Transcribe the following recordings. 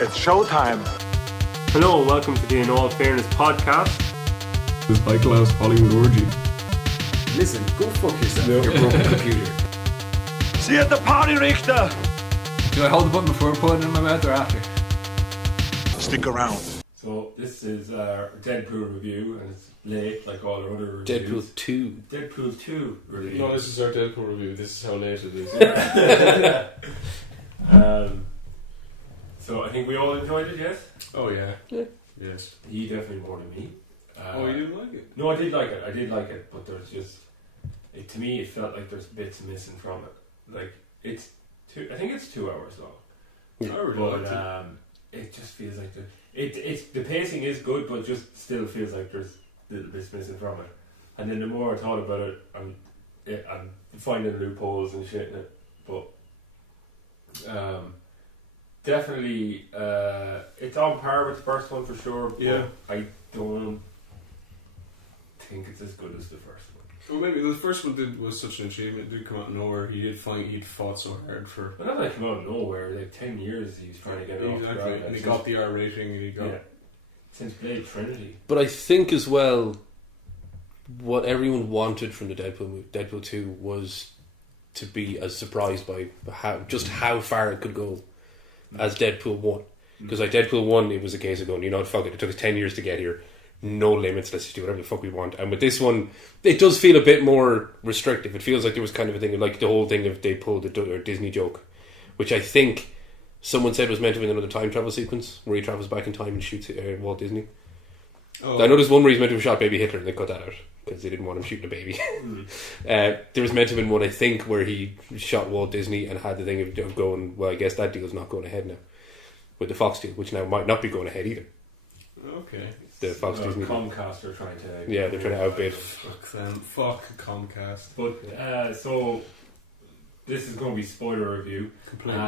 It's showtime. Hello and welcome to the In All Fairness podcast. This by Klaus Hollywood Origins. Listen, go fuck yourself, your broken computer. See you at the party, Richter. Do I hold the button before I put it in my mouth or after? Stick around. So this is our Deadpool review, and it's late like all our other reviews. Deadpool 2. Deadpool 2 review. No, this is our Deadpool review. This is how late it is. So I think we all enjoyed it, yes? Oh yeah. Yeah. Yes. He definitely more than me. Oh, you didn't like it? No, I did like it, but there's just... to me, it felt like there's bits missing from it. Like, I think it's 2 hours long. Yeah. I really But liked it just feels like the pacing is good, but just still feels like there's little bits missing from it. And then the more I thought about it, I'm finding loopholes and shit in it. But definitely, it's on par with the first one for sure. Yeah. But I don't think it's as good as the first one. Well, maybe the first one was such an achievement. It did come out of nowhere. He'd fought so hard for. But not like came out of nowhere. Like 10 years, he was trying to get it off the Exactly, ground. and he got the R rating, and he got. Yeah. Since Blade Trinity. But I think as well, what everyone wanted from the Deadpool movie, Deadpool 2, was to be as surprised by how far it could go as Deadpool 1. Because like Deadpool 1, it was a case of going, you know what, fuck it, it took us 10 years to get here. No limits, let's just do whatever the fuck we want. And with this one, it does feel a bit more restrictive. It feels like there was kind of a thing, like the whole thing of they pulled the Disney joke, which I think someone said was meant to be another time travel sequence where he travels back in time and shoots Walt Disney. Oh. I know there's one where he's meant to have shot baby Hitler and they cut that out because they didn't want him shooting a baby. There was meant to have been one, I think, where he shot Walt Disney and had the thing of going, well, I guess that deal's not going ahead now with the Fox deal, which now might not be going ahead either. Okay. The Fox Disney Comcast are trying to... Yeah, they're trying to outbid. Fuck them. Fuck Comcast. But, so, this is going to be spoiler review. Completely.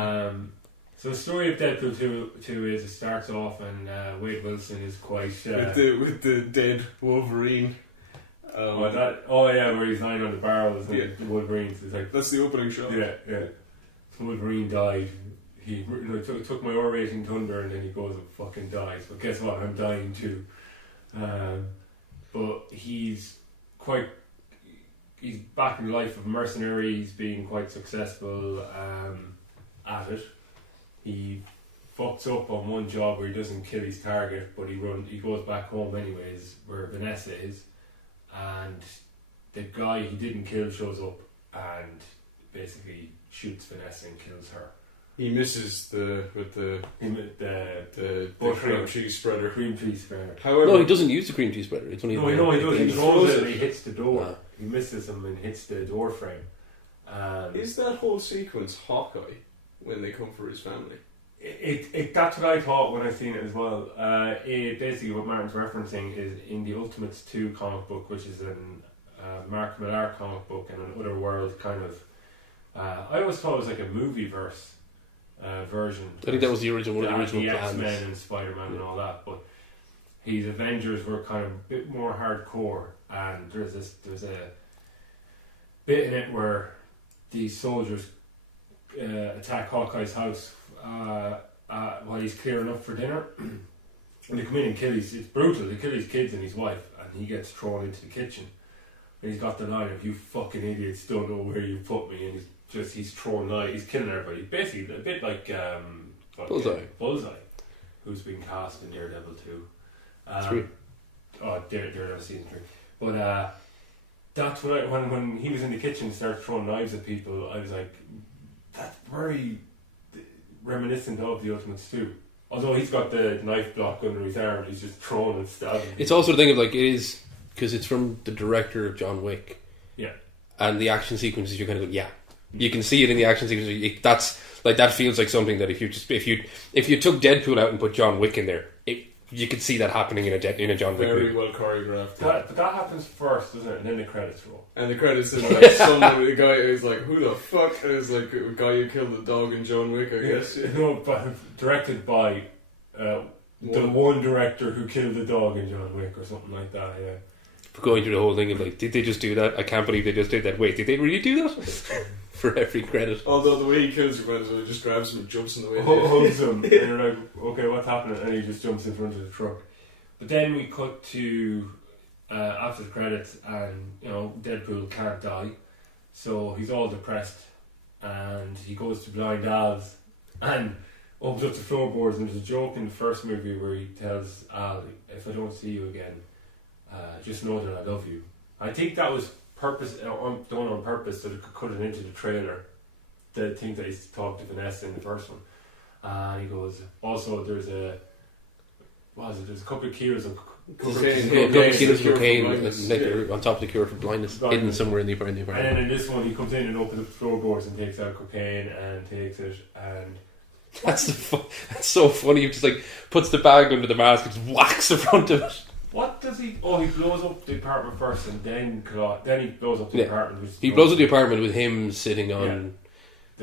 So the story of Deadpool 2 is, it starts off and Wade Wilson is quite... with the dead Wolverine. where he's lying on the barrels and the Wolverines. It's like, That's the opening shot. yeah. Wolverine died. He took my R rating Thunder and then he goes and fucking dies. But guess what? I'm dying too. But he's back in the life of a mercenary. He's being quite successful at it. He fucks up on one job where he doesn't kill his target, but he goes back home anyways, where Vanessa is, and the guy he didn't kill shows up and basically shoots Vanessa and kills her. He misses the cream cheese spreader. Cream cheese spreader. However, No, he doesn't use the cream cheese spreader. It's only No, he does. He throws it and he hits the door. Ah. He misses him and hits the door frame. Is that whole sequence Hawkeye when they come for his family? That's what I thought when I seen it as well. Basically, what Martin's referencing is in the Ultimates 2 comic book, which is an Mark Millar comic book and an Otherworld kind of. I always thought it was like a movie verse version. I think that was the original one of the original the plans. X-Men and Spider-Man and all that, but his Avengers were kind of a bit more hardcore, and there's a bit in it where these soldiers attack Hawkeye's house while he's clearing up for dinner, and they come in and kill it's brutal, they kill his kids and his wife, and he gets thrown into the kitchen, and he's got the line of, "You fucking idiots don't know where you put me," and he's throwing knives, he's killing everybody. Basically, a bit like Bullseye, who's been cast in Daredevil 2. 3. Oh, Daredevil season 3. But that's what when he was in the kitchen and started throwing knives at people, I was like, that's very reminiscent of the Ultimates 2. Although he's got the knife block under his arm, he's just throwing and stabbing. It's also the thing of like, it is, because it's from the director of John Wick. Yeah. And the action sequences, you're kind of going, yeah. You can see it in the action sequences. That feels like something that if you took Deadpool out and put John Wick in there, you could see that happening in a John Wick movie. Very well choreographed. But that happens first, doesn't it? And then the credits roll. And the credits is like the guy is like, who the fuck? And it's like a guy who killed the dog in John Wick, I guess. No, but directed by the one director who killed the dog in John Wick or something like that. Yeah. Going through the whole thing of like, did they just do that? I can't believe they just did that. Wait, did they really do that? for every credit. Although the way he kills your man is when he just grabs him and jumps in the way. Holds him, and you're like, okay, what's happening? And he just jumps in front of the truck. But then we cut to after the credits, and Deadpool can't die, so he's all depressed, and he goes to Blind Al's and opens up the floorboards. And there's a joke in the first movie where he tells Al, "If I don't see you again, just know that I love you." I think that was done on purpose so they could cut it into the trailer. The thing that he's talked to Vanessa in the first one. And he goes, also there's a couple of kilos of cocaine on top of the cure for blindness, hidden somewhere in the apartment. And then in this one he comes in and opens up the floorboards and takes out cocaine and takes it, and that's so funny. He just like puts the bag under the mask and just whacks the front of it. What does he? Oh, he blows up the apartment first, and then he blows up the apartment. He blows up the apartment with him sitting on.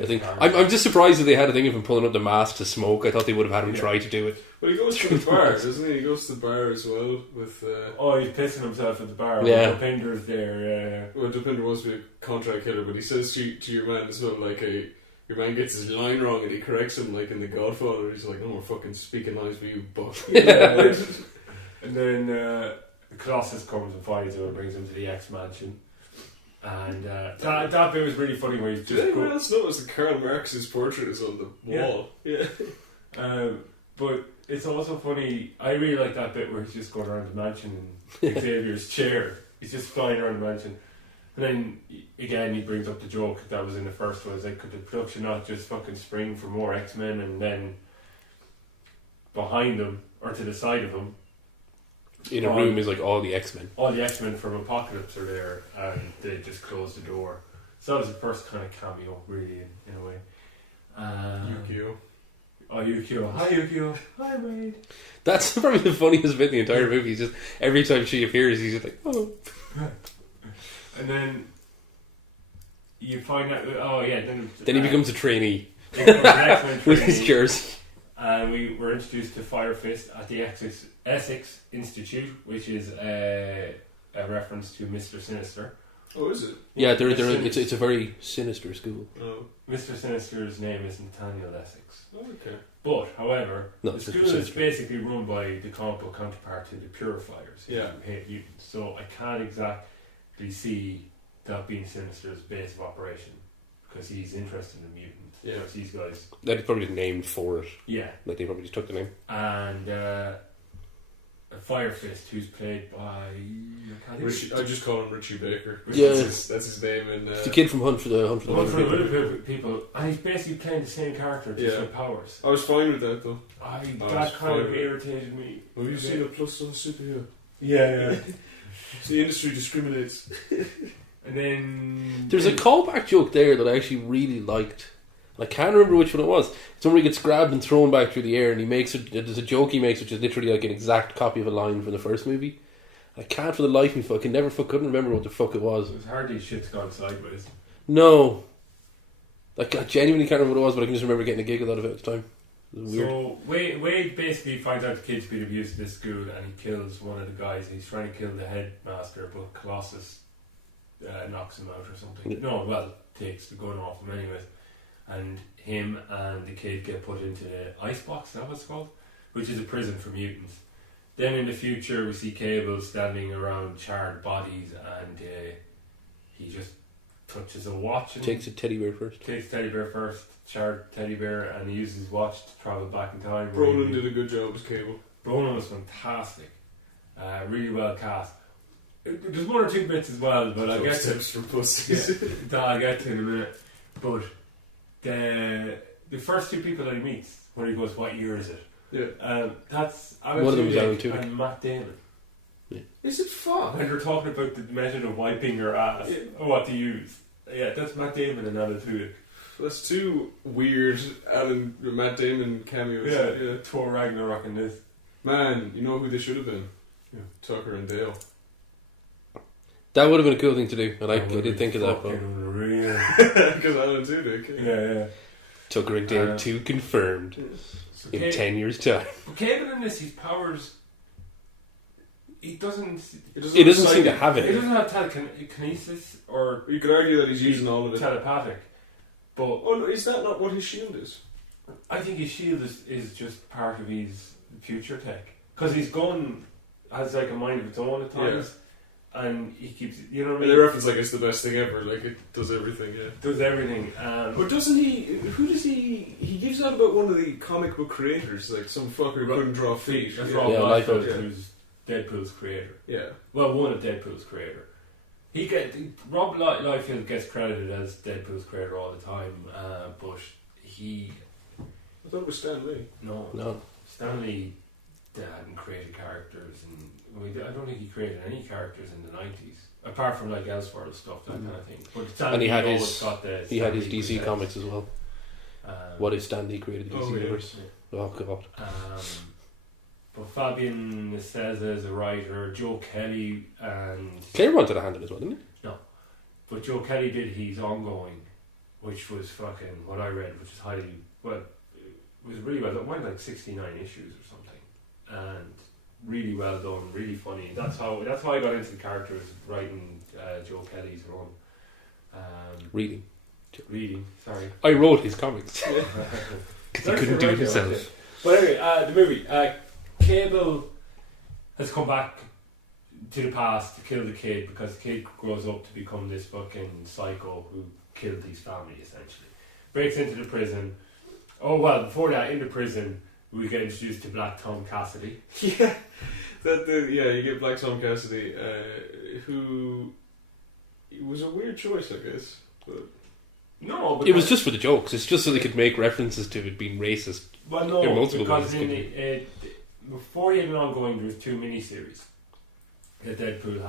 I think I'm just surprised that they had a thing of him pulling up the mask to smoke. I thought they would have had him try to do it. But he goes to the bar, doesn't he? He goes to the bar as well with. He's pissing himself at the bar. Yeah, Dupinder's there. Well, Dupinder wants to be a contract killer, but he says to your man as well, like your man gets his line wrong and he corrects him, like in The Godfather. He's like, "No more fucking speaking lines for you, buff." Yeah. And then Colossus comes and finds him and brings him to the X-Mansion. And that bit was really funny where he's just... Did anyone else notice that Karl Marx's portrait is on the wall? Yeah. But it's also funny, I really like that bit where he's just going around the mansion in Xavier's chair. He's just flying around the mansion. And then, again, he brings up the joke that was in the first one. It's like, could the production not just fucking spring for more X-Men, and then behind him, or to the side of him, in a room is like all the X-Men. All the X-Men from Apocalypse are there, and they just close the door. So that was the first kind of cameo, really, in a way. Yukio. Oh, Yukio. Hi, Yukio. Hi, Wade. That's probably the funniest bit in the entire movie. He's just, every time she appears, he's just like, oh. And then you find out, then he becomes a trainee. With with his jersey. And we were introduced to Fire Fist at the Essex Institute, which is a reference to Mr. Sinister. Oh, is it? Yeah, it's a very sinister school. Oh. Mr. Sinister's name is Nathaniel Essex. Oh, okay. But, however, the school is Sinister. basically run by the comic book counterpart to the Purifiers, who hate mutants. So I can't exactly see that being Sinister's base of operation, because he's interested in mutants. Yeah. These guys. They're probably named for it. Yeah. Like they probably just took the name. And Fire Fist, who's played by... I just call him Richie Baker. Yeah. That's his name. And, it's the kid from Hunt for the Wilder People. And he's basically playing the same character, just with powers. I was fine with that, though. That kind of irritated me. Have you seen a plus on superhero? Yeah. So the industry discriminates. And then... There's a callback joke there that I actually really liked. I can't remember which one it was. Somebody gets grabbed and thrown back through the air, and there's a joke he makes which is literally like an exact copy of a line from the first movie. I can't for the life of me couldn't remember what the fuck it was. It was hardly shit's gone sideways. No. Like, I genuinely can't remember what it was, but I can just remember getting a giggle out of it at the time. It was weird. So Wade basically finds out the kid's been abused in this school, and he kills one of the guys. He's trying to kill the headmaster, but Colossus knocks him out or something. Yeah. No, well, takes the gun off him anyways. And him and the kid get put into the icebox, is that what it's called? Which is a prison for mutants. Then in the future we see Cable standing around charred bodies, and he just touches a watch and Takes a teddy bear first. Charred teddy bear, and he uses his watch to travel back in time. Brolin did a good job as Cable. Brolin was fantastic. Really well cast. There's one or two bits as well, but I'll get to tips for pussies. that I'll get to in a minute. But the first two people that he meets, when he goes, "What year is it?" Yeah. That's one of them is Alan Tudyk and Matt Damon. Yeah. Is it fun? And they're talking about the method of wiping your ass, or what to use. Yeah, that's Matt Damon and Alan Tudyk. That's two weird Matt Damon cameos. Yeah, Thor Ragnarok and this. Man, you know who they should have been? Yeah. Tucker and Dale. That would have been a cool thing to do, and I did think of that. Because Alan Tudyk. Yeah. Tucker and Dale 2 confirmed in 10 years' time. But Cable in this, his powers... He doesn't seem to have it. He doesn't have telekinesis, or... You could argue that he's using all of it. Telepathic. But Oh, no, is that not what his shield is? I think his shield is just part of his future tech. Because his gun has like a mind of its own at times. And he keeps, you know what I And mean? they reference like it's the best thing ever, like it does everything, yeah. Does everything. But doesn't he, who does he gives out about one of the comic book creators, like some fucker who couldn't draw feet. That's yeah. Rob Yeah, Liefeld, yeah. who's Deadpool's creator. Yeah. Well, one of Deadpool's creator. Rob Liefeld gets credited as Deadpool's creator all the time, but he... I thought it was Stan Lee. No. Stanley hadn't created characters, and I don't think he created any characters in the 90s, apart from like Elseworld stuff, that kind of thing. But Stan And he Lee had always his got the he had his Stan Lee DC presents. comics as well. What if Stan Lee created the DC universe? Yeah. Oh god. But Fabian Nicieza is a writer, Joe Kelly, and Claremont did a hand in as well, didn't but Joe Kelly did his ongoing, which was fucking what I read, which is highly well. It was really well done. It went like 69 issues or something, and really well done, really funny. That's why I got into the characters, writing Joe Kelly's run. he? Reading, sorry. I wrote his comics. Because he couldn't do it himself. But anyway, the movie. Cable has come back to the past to kill the kid because the kid grows up to become this fucking psycho who killed his family, essentially. Breaks into the prison. Oh, well, before that, in the prison, we get introduced to Black Tom Cassidy. Yeah. You get Black Tom Cassidy, who... It was a weird choice, I guess. But No, It was just for the jokes. It's just so they could make references to it being racist. Well, no, in multiple because ways, before he had an ongoing, there was 2 miniseries that Deadpool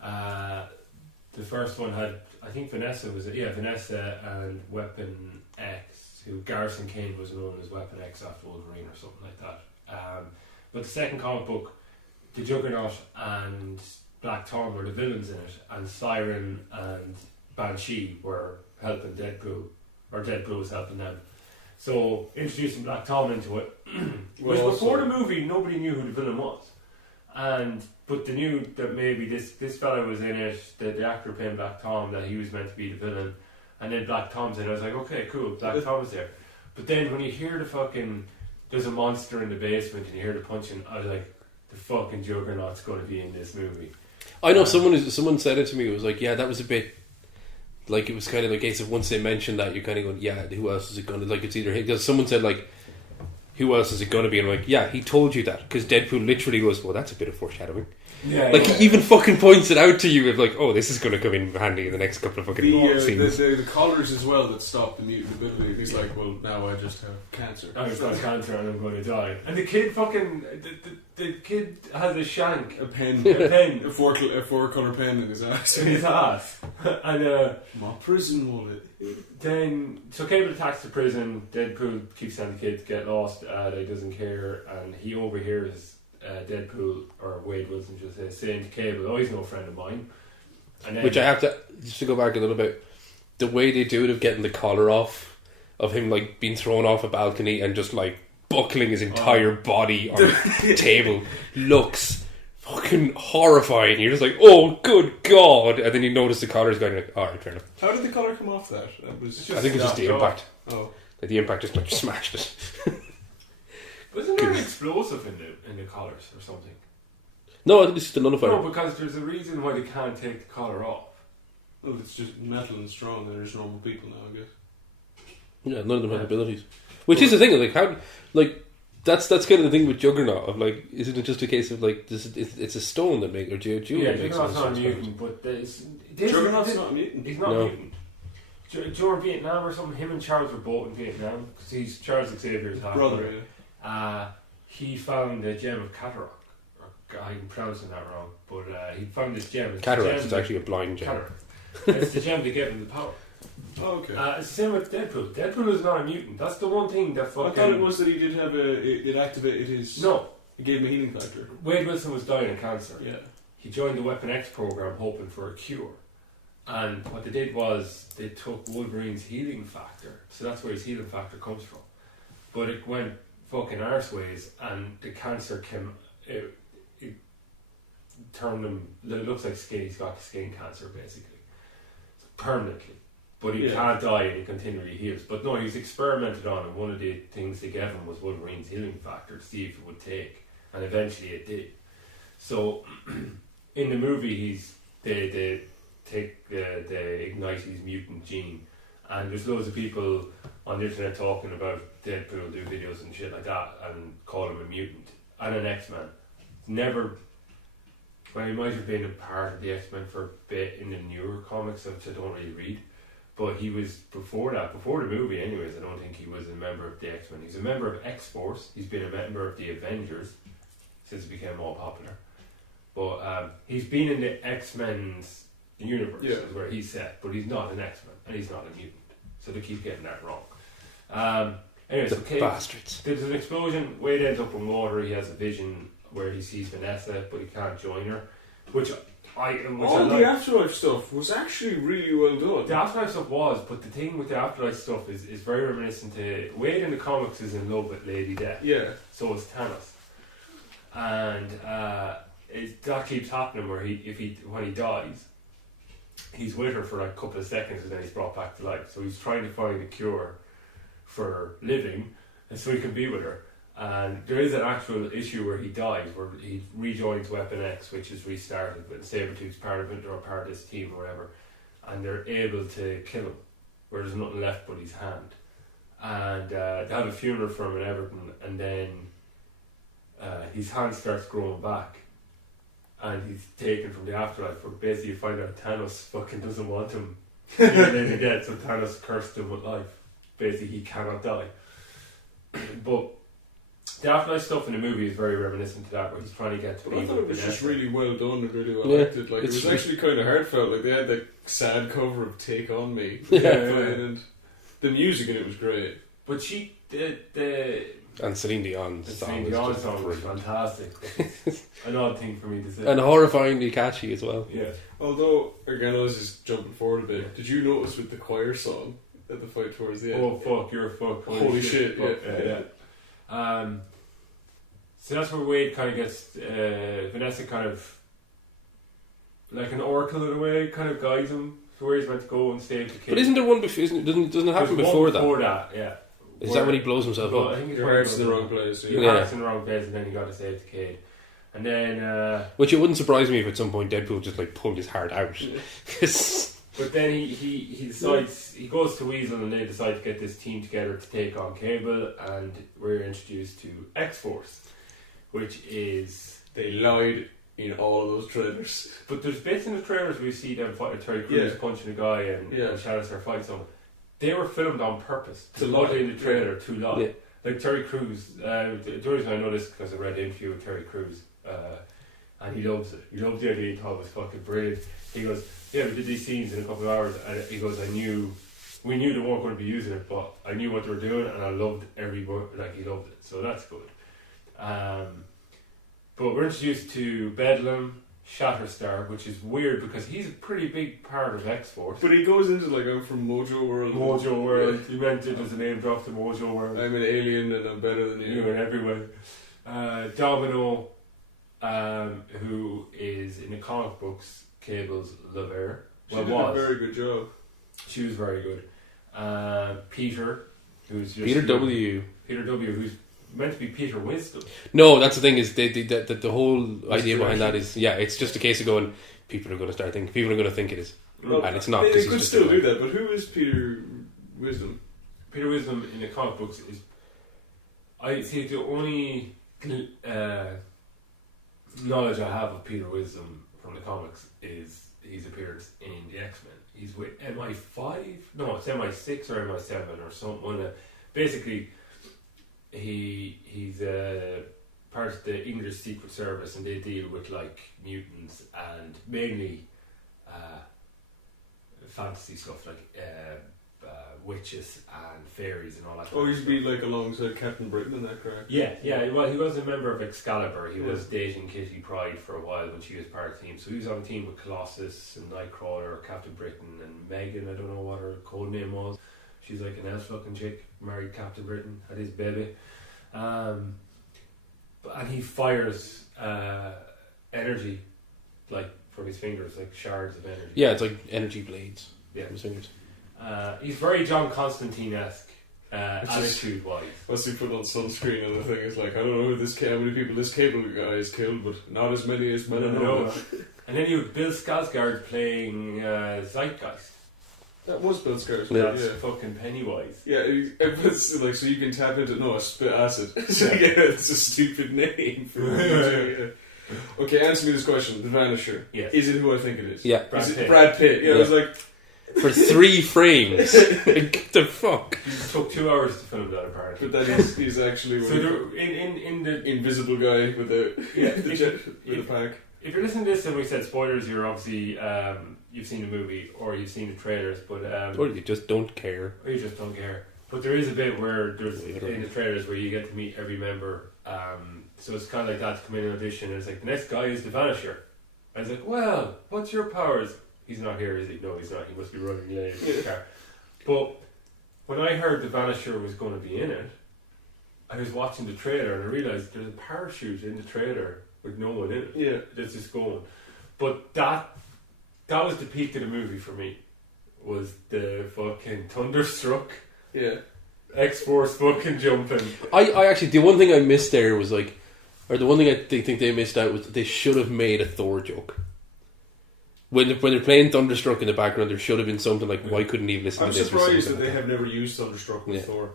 had. The first one had, I think Vanessa and Weapon X, who Garrison Kane was known as Weapon X after Wolverine or something like that. But the second comic book, the Juggernaut and Black Tom were the villains in it, and Siren and Banshee were helping Deadpool, or Deadpool was helping them. So introducing Black Tom into it, which before the movie nobody knew who the villain was, but they knew that maybe this fella was in it, that the actor playing Black Tom, that he was meant to be the villain, and then Black Tom's in it. I was like, okay, cool, Black Tom's there. But then when you hear the fucking, there's a monster in the basement and you hear the punching, I was like, the fucking Juggernaut's going to be in this movie. I know someone said it to me. It was like, yeah, that was a bit like, it was kind of the case of once they mentioned that, you're kind of going, yeah, who else is it going to, like, it's either him, because someone said like, who else is it going to be? And I'm like, yeah, he told you that, because Deadpool literally goes, well, that's a bit of foreshadowing. Yeah, like, he even fucking points it out to you of like, oh, this is going to come in handy in the next couple of fucking scenes. The collars as well that stop the mutant ability. He's like, well, now I just have cancer. I've got cancer and I'm going to die. And the kid fucking, the kid has a shank, A pen. a A four colour pen in his ass. in his ass. And My prison wallet. then, so Cable attacks the prison, Deadpool keeps telling the kid to get lost, that he doesn't care, and he overhears Deadpool, or Wade Wilson just saying to Cable, oh, he's no friend of mine. And then, Which I have to, just to go back a little bit, the way they do it of getting the collar off, of him like being thrown off a balcony and just like buckling his entire body on the table, looks fucking horrifying. You're just like, oh, good God. And then you notice the collar's going like, alright, fair enough. How did the collar come off that? That was I think it's just the impact. Oh. Like the impact just like smashed it. wasn't there an explosive in the collars or something? No, I think it's just a nullifier. No, because there's a reason why they can't take the collar off. Well, it's just metal and strong, and there's normal people now, I guess. Yeah, none of them have abilities. Which is the thing, like, how, like, that's kind of the thing with Juggernaut, of like, isn't it just a case of like, it's a stone that makes, or jewel Yeah, that makes Juggernaut's it. not a mutant, but Juggernaut's not a mutant. He's not No. a mutant. During Vietnam or something, him and Charles were both in Vietnam, because he's Charles Xavier's half Brother, he found a gem of Cataract. I'm pronouncing that wrong, but he found this gem. It's Cataract the gem is actually a blind gem. Cataract. It's the gem that gave him the power. Oh, okay. It's the same with Deadpool. Deadpool is not a mutant. That's the one thing that I fucking... thought it was that he did have it activated his... No. It gave him a healing factor. Wade Wilson was dying of cancer. Yeah. He joined the Weapon X program hoping for a cure. And what they did was they took Wolverine's healing factor. So that's where his healing factor comes from. But it went fucking arseways, and the cancer came... It turned him... It looks like skin. He's got skin cancer, basically. Permanently. but he Yeah. can't die and he continually heals. But no, he's experimented on, and one of the things they gave him was Wolverine's healing factor to see if it would take, and eventually it did. So in the movie, they ignite his mutant gene, and there's loads of people on the internet talking about Deadpool, do videos and shit like that, and call him a mutant and an X-Man. Never. Well, he might have been a part of the X-Men for a bit in the newer comics, which I don't really read. But he was before that, before the movie anyways. I don't think he was a member of the X-Men. He's a member of X-Force. He's been a member of the Avengers since it became more popular. But he's been in the X-Men's universe, is where he's set. But he's not an X-Men, and he's not a mutant. So they keep getting that wrong. Anyway, so Cage, bastards. there's an explosion. Wade ends up in water. He has a vision where he sees Vanessa, but he can't join her. Which the afterlife stuff was actually really well done. The afterlife stuff was, but the thing with the afterlife stuff is very reminiscent to Wade in the comics is in love with Lady Death. Yeah. So is Thanos, and that keeps happening where when he dies, he's with her for like a couple of seconds and then he's brought back to life. So he's trying to find a cure for living, and so he can be with her. And there is an actual issue where he dies, where he rejoins Weapon X, which is restarted, but Sabretooth's part of it or part of his team or whatever, and they're able to kill him, where there's nothing left but his hand. And they have a funeral for him in Everton, and then his hand starts growing back, and he's taken from the afterlife, where basically you find out Thanos fucking doesn't want him again, so Thanos cursed him with life. Basically, he cannot die. But the afterlife stuff in the movie is very reminiscent to that, where he's trying to get to. But I thought it was just really well done and really well Yeah, acted. Like it was actually kind of heartfelt. Like they had that sad cover of "Take on Me," and the music in it was great. But and Celine Dion's song was fantastic. An odd thing for me to say, and horrifyingly catchy as well. Yeah. Although again, I was just jumping forward a bit. Did you notice with the choir song at the fight towards the end? Oh fuck! You're a fuck. Holy shit! Fuck, yeah. So that's where Wade kind of gets Vanessa kind of like an oracle in a way, kind of guides him to where he's meant to go and save the kid. But isn't there one before? Doesn't it happen before that? Before that, yeah. Is that when he blows himself Well, up? I think it's Your when he heart's in the blows wrong place. Your heart's in the wrong place, and then you got to save the kid. And then, Which it wouldn't surprise me if at some point Deadpool just like pulled his heart out. but then he decides, he goes to Weasel and they decide to get this team together to take on Cable, and we're introduced to X-Force, which is... They lied in all of those trailers. But there's bits in the trailers where we see them fight, Terry Crews punching a guy and Shatterstar fighting someone. They were filmed on purpose to lie in the trailer to lie. Yeah. Like Terry Crews, the reason I know this is because I read the interview with Terry Crews, and he loves it. He loved the idea. He thought it was fucking brilliant. He goes, yeah, we did these scenes in a couple of hours, and he goes, we knew they weren't going to be using it, but I knew what they were doing, and I loved every word. Like, he loved it, so that's good. But we're introduced to Bedlam, Shatterstar, which is weird because he's a pretty big part of X-Force. But he goes into like, I'm from Mojo World. Mojo World. You meant it as a name drop to Mojo World. I'm an alien and I'm better than you. In every way. Domino, who is in the comic books Cable's lover. She did a very good job. She was very good. Peter, who's just Peter W. Peter W, who's meant to be Peter Wisdom. No, that's the thing is the whole idea behind that is it's just a case of going. People are going to think it is, and it's not. They could still do that, but who is Peter Wisdom? Peter Wisdom in the comic books is, I see, the only knowledge I have of Peter Wisdom from the comics is he's appeared in the X-Men. He's with MI5? No, it's MI6 or MI7 or something. Basically, he's part of the English Secret Service, and they deal with like mutants and mainly fantasy stuff like witches and fairies and all that. Oh, he's been like alongside Captain Britain and that crap. Yeah. Well, he was a member of Excalibur. He was dating Kitty Pryde for a while when she was part of the team. So he was on the team with Colossus and Nightcrawler, Captain Britain, and Megan. I don't know what her code name was. She's like an elf-looking chick, married Captain Britain, had his baby. And he fires energy, like, from his fingers, like shards of energy. Yeah, it's like energy blades. Yeah. From his fingers. He's very John Constantine-esque, attitude-wise. What's he put on sunscreen and the thing is like, I don't know how many people this cable guy has killed, but not as many as melanoma. And then you have Bill Skarsgård playing Zeitgeist. That was Bill Skarsgård. That's fucking Pennywise. Yeah, it was like, so you can tap into, no, spit acid. So yeah, it's a stupid name for yeah. Okay, answer me this question. The Vanisher. Yes. Is it who I think it is? Yeah. Brad Pitt. Yeah, I was like... For 3 frames. What the fuck? It took 2 hours to film that, apparently. But then he's actually... So in the... Invisible guy with the pack. If you're listening to this and we said spoilers, you're obviously... you've seen the movie or you've seen the trailers, but or you just don't care. Or you just don't care. But there is a bit where there's in the trailers where you get to meet every member. So it's kind of like that to come in an audition. And it's like the next guy is the Vanisher. I was like, well, what's your powers? He's not here, is he? No, he's not. He must be running late in the car. But when I heard the Vanisher was going to be in it, I was watching the trailer and I realised there's a parachute in the trailer with no one in it. Yeah, that's just going. But that was the peak of the movie for me. Was the fucking Thunderstruck. Yeah. X-Force fucking jumping. I actually, the one thing I missed there was like, or the one thing I think they missed out was that they should have made a Thor joke. When they're playing Thunderstruck in the background, there should have been something like, why couldn't he listen I'm to this? I'm surprised that like they have never used Thunderstruck with Thor.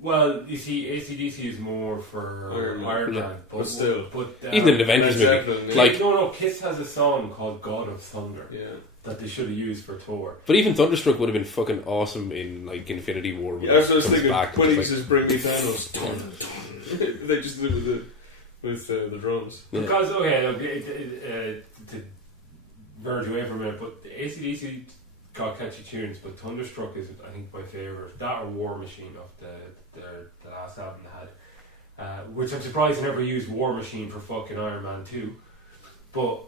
Well, you see, AC/DC is more for Iron Man, but still. Even in the Avengers movie. Like, no, Kiss has a song called God of Thunder. Yeah. That they should have used for Thor. But even Thunderstruck would have been fucking awesome in like Infinity War. Yeah, that's what I was thinking. When he says "Bring me Thanos," they just do it with the drums. Yeah. Because to verge away from it, but AC/DC got catchy tunes. But Thunderstruck is, I think, my favourite. That or War Machine of the last album they had, which I'm surprised they never used War Machine for fucking Iron Man 2. But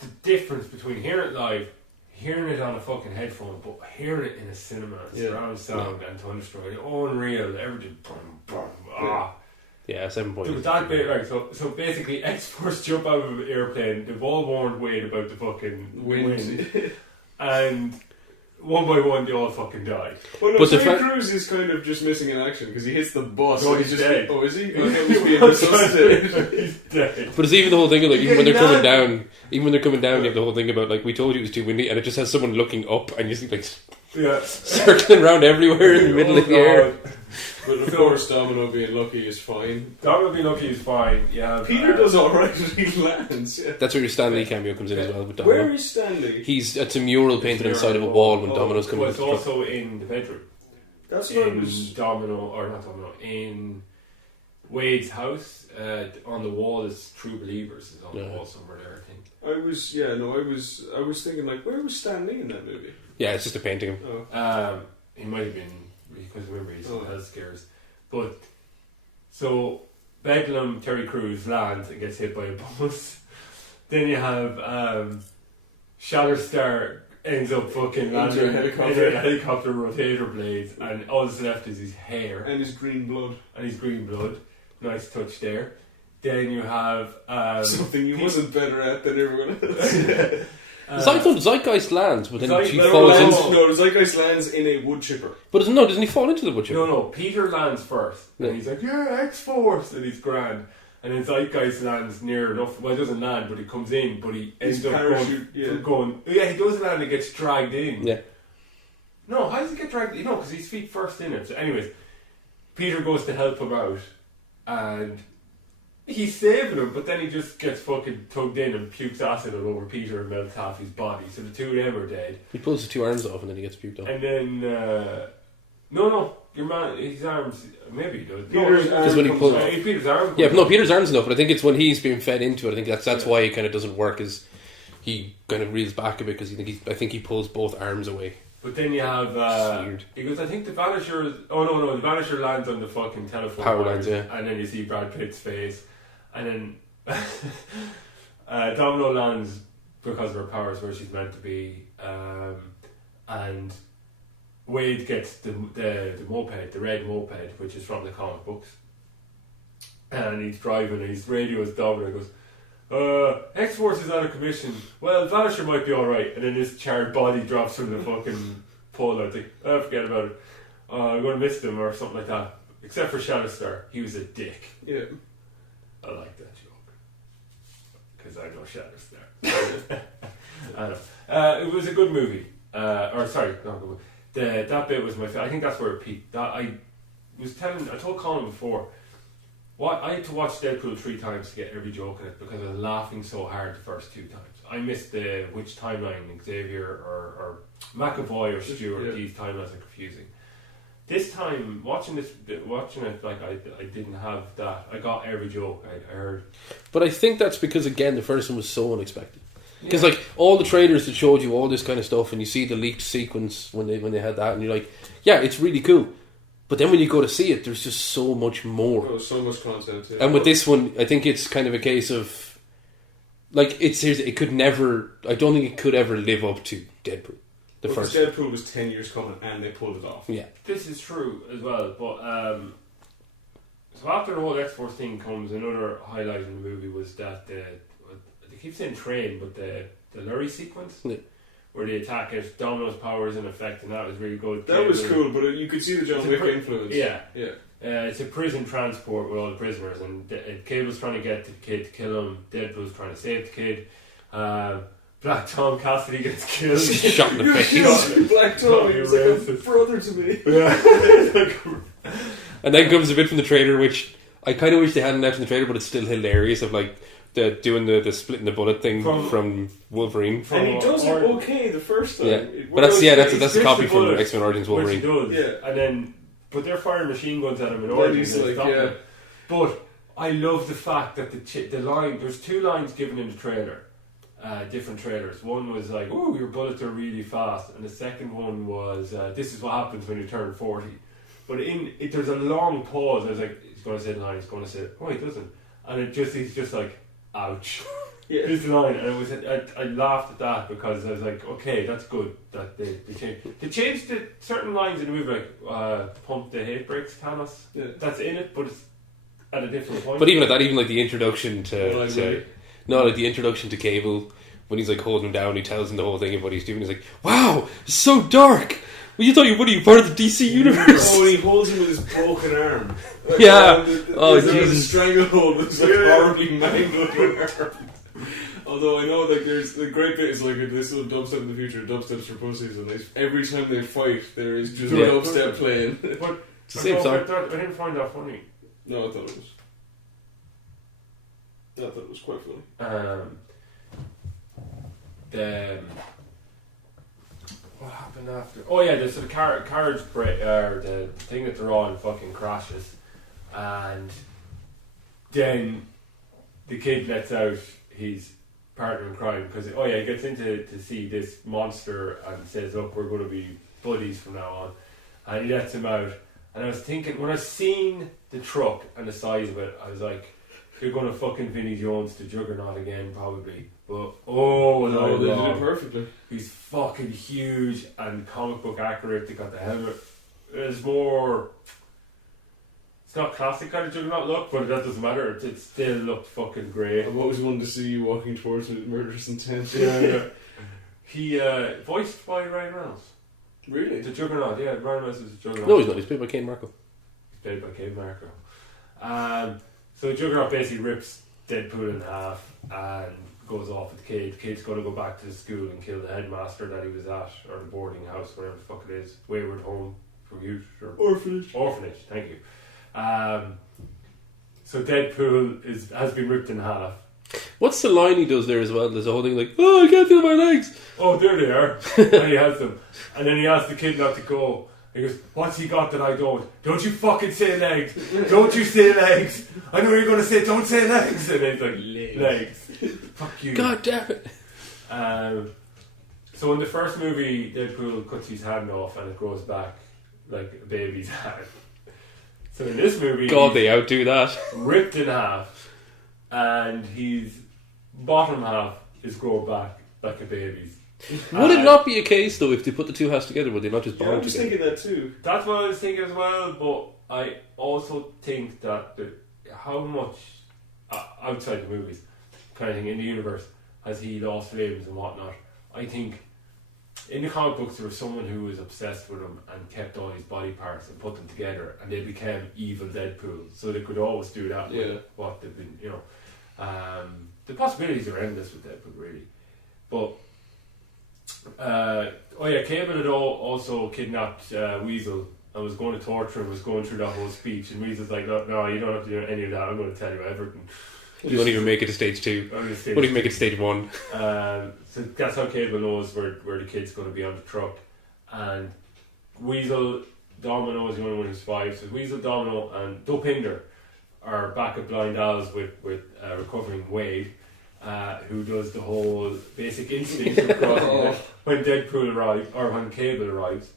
the difference between hearing it live, hearing it on a fucking headphone, but hearing it in a cinema, surround sound and Thunderstruck, unreal, everything. Yeah, 7 points. Dude, that bit, right? So basically, X-Force jump out of an airplane. They've all warned Wade about the fucking wind, and one by one they all fucking die. Well, no, Tom Cruise is kind of just missing in action because he hits the bus. No, he's just dead. Oh, is he? He's being resuscitated. He's dead. But it's even the whole thing of like, even when they're coming down, you have the whole thing about like, we told you it was too windy, and it just has someone looking up, and you see like circling around everywhere in the middle of the air. But of course, Domino being lucky is fine. Domino being lucky is fine. Yeah. Peter does alright when he lands. Yeah. That's where your Stan Lee cameo comes in as well with Domino. Where is Stan Lee? It's a mural painted on the side of a wall when Domino's coming. Well, it's also in the bedroom. That's what I was. In Wade's house, on the wall is True Believers is on the wall somewhere there, I think. I was thinking like, where was Stan Lee in that movie? Yeah, it's just a painting of him. Oh. He might have been, because remember he's health scares. But so Bedlam Terry Crews lands and gets hit by a bus. Then you have Shatterstar ends up fucking landing in a helicopter rotator blades, and all that's left is his hair and his green blood. Nice touch there. Then you have something you wasn't better at than everyone else. Zeitgeist lands, but then she falls into... No, Zeitgeist lands in a wood chipper. But doesn't he fall into the wood chipper? No, Peter lands first. And he's like, X-Force! And he's grand. And then Zeitgeist lands near enough. Well, he doesn't land, but he comes in, but he ends up going... Yeah, he does land and gets dragged in. Yeah. No, how does he get dragged in? No, because his feet first in it. So anyways, Peter goes to help him out. And... he's saving him, but then he just gets fucking tugged in and pukes acid all over Peter and melts half his body. So the two of them are dead. He pulls his 2 arms off and then he gets puked off. And then, your man, his arms, maybe he does. Because when he pulls, Peter's arm. Yeah, no, Peter's arm's enough, but I think it's when he's being fed into it. I think that's why it kind of doesn't work. Is he kind of reels back a bit because I think he pulls both arms away. But then you have he goes, I think the Vanisher. Oh no, the Vanisher lands on the fucking telephone power lines, yeah. And then you see Brad Pitt's face. And then Domino lands because of her powers where she's meant to be, and Wade gets the moped, the red moped, which is from the comic books, and he's driving and his radio is Domino. He goes, X-Force is out of commission. Well, Vanisher might be alright. And then this charred body drops from the fucking pole. I think, forget about it. I'm going to miss them or something like that. Except for Shatterstar. He was a dick. Yeah. I like that joke. Because I know Shatterstar. I know. It was a good movie. Or sorry, not a good movie. That bit was my favorite. I think that's where it peaked. I told Colin before, I had to watch Deadpool 3 times to get every joke in it because I was laughing so hard the first 2 times. I missed which timeline Xavier or McAvoy or Stewart. Yeah. These timelines are confusing. This time, watching it, like I didn't have that. I got every joke I heard. But I think that's because, again, the first one was so unexpected. Because like all the trailers that showed you all this kind of stuff, and you see the leaked sequence when they had that, and you're like, yeah, it's really cool. But then when you go to see it, there's just so much more. Oh, so much content. Yeah. And with this one, I think it's kind of a case of like it could never. I don't think it could ever live up to Deadpool. The first Deadpool was 10 years coming, and they pulled it off. Yeah, this is true as well. But so after the whole X-Force thing comes, another highlight in the movie was that they keep saying train, but the Lurie sequence where they attack it, Domino's power is in effect, and that was really good. That was cool, but you could see the John Wick influence. Yeah. Yeah. It's a prison transport with all the prisoners, and Cable's trying to get the kid to kill him. Deadpool's trying to save the kid. Black Tom Cassidy gets killed. Shot in the face. Black Tom, he was like a brother to me. Yeah. And then comes a bit from the trailer, which I kind of wish they hadn't left in the trailer, but it's still hilarious. Of like doing the splitting the bullet thing from Wolverine. And he does it okay the first time. Yeah, but that's a copy from X-Men Origins Wolverine. Which he does. Yeah. And then, but they're firing machine guns at him in Then Origins. he's like, yeah. But I love the fact that the line. There's 2 lines given in the trailer. Different trailers. One was like, "Ooh, your bullets are really fast," and the second one was, "This is what happens when you turn 40." But there's a long pause. I was like, "He's going to say the line. He's going to say it." Oh, he doesn't. And he's just like, "Ouch." Yeah. This line, and it was I laughed at that because I was like, "Okay, that's good that they changed." They changed certain lines in the movie, like "Pump the hate brakes, Thanos." Yeah. That's in it, but it's at a different point. But even at that, even like the introduction like the introduction to Cable, when he's like holding him down, he tells him the whole thing of what he's doing. He's like, "Wow, it's so dark. Well, you thought you were part of the DC universe." Oh, and he holds him with his broken arm. Like, yeah. There's a Jesus. stranglehold that's like horribly mangled arm. Although I know like there's the great bit is like this little dubstep in the future, dubsteps for pussies, and every time they fight, there is just dubstep playing. But It's the same song. I didn't find that funny. No, I thought it was quite funny. What happened after? Oh yeah, the sort of carriage break, the thing that they're on fucking crashes, and then the kid lets out his partner in crime because he gets into to see this monster and says, "Look, we're going to be buddies from now on," and he lets him out. And I was thinking, when I seen the truck and the size of it, I was like, "You're going to fucking Vinnie Jones to Juggernaut again, probably." But they did it perfectly. He's fucking huge and comic book accurate. They got the helmet. It's more. It's not classic kind of Juggernaut look, but that doesn't matter. It still looked fucking great. I've always wanted to see you walking towards me with murderous intent. Yeah. He voiced by Ryan Reynolds. Really? The Juggernaut, yeah. Ryan Reynolds is the Juggernaut. No, he's not. He's played by Kane Marco. He's played by Kane Marco. So Juggernaut basically rips Deadpool in half and goes off with the kid. The kid's going to go back to the school and kill the headmaster that he was at, or the boarding house, whatever the fuck it is. Wayward Home for Youth. Or Orphanage, thank you. So Deadpool has been ripped in half. What's the line he does there as well? There's a whole thing like, "Oh, I can't feel my legs." Oh, there they are. And he has them. And then he asks the kid not to go. He goes, "What's he got that I don't? Don't you fucking say legs. Don't you say legs. I know you're going to say don't say legs." And then he's like, legs. Fuck you. God damn it. So in the first movie, Deadpool cuts his hand off and it grows back like a baby's hand. So in this movie, God, they outdo that. ripped in half, and his bottom half is grown back like a baby's. Would it not be a case though if they put the two halves together? Would they not just Yeah, bond I was together? thinking that too. That's what I was thinking as well, but I also think that how much outside the movies, kind of thing in the universe. Has he lost limbs and whatnot? I think in the comic books there was someone who was obsessed with him and kept all his body parts and put them together, and they became evil Deadpool. So they could always do that with what they've been, the possibilities are endless with Deadpool, really. But Cable had also kidnapped Weasel and was going to torture him, was going through that whole speech, and Weasel's like, no, you don't have to do any of that, I'm going to tell you everything. You won't even make it to stage 2. Won't even make it to stage 1. So that's how Cable knows where the kid's going to be on the truck. And Weasel, Domino is the only one who survives. So Weasel, Domino and Dopinder are back at Blind Al's with recovering Wade, who does the whole basic instinct of crossing when Deadpool arrives, or when Cable arrives.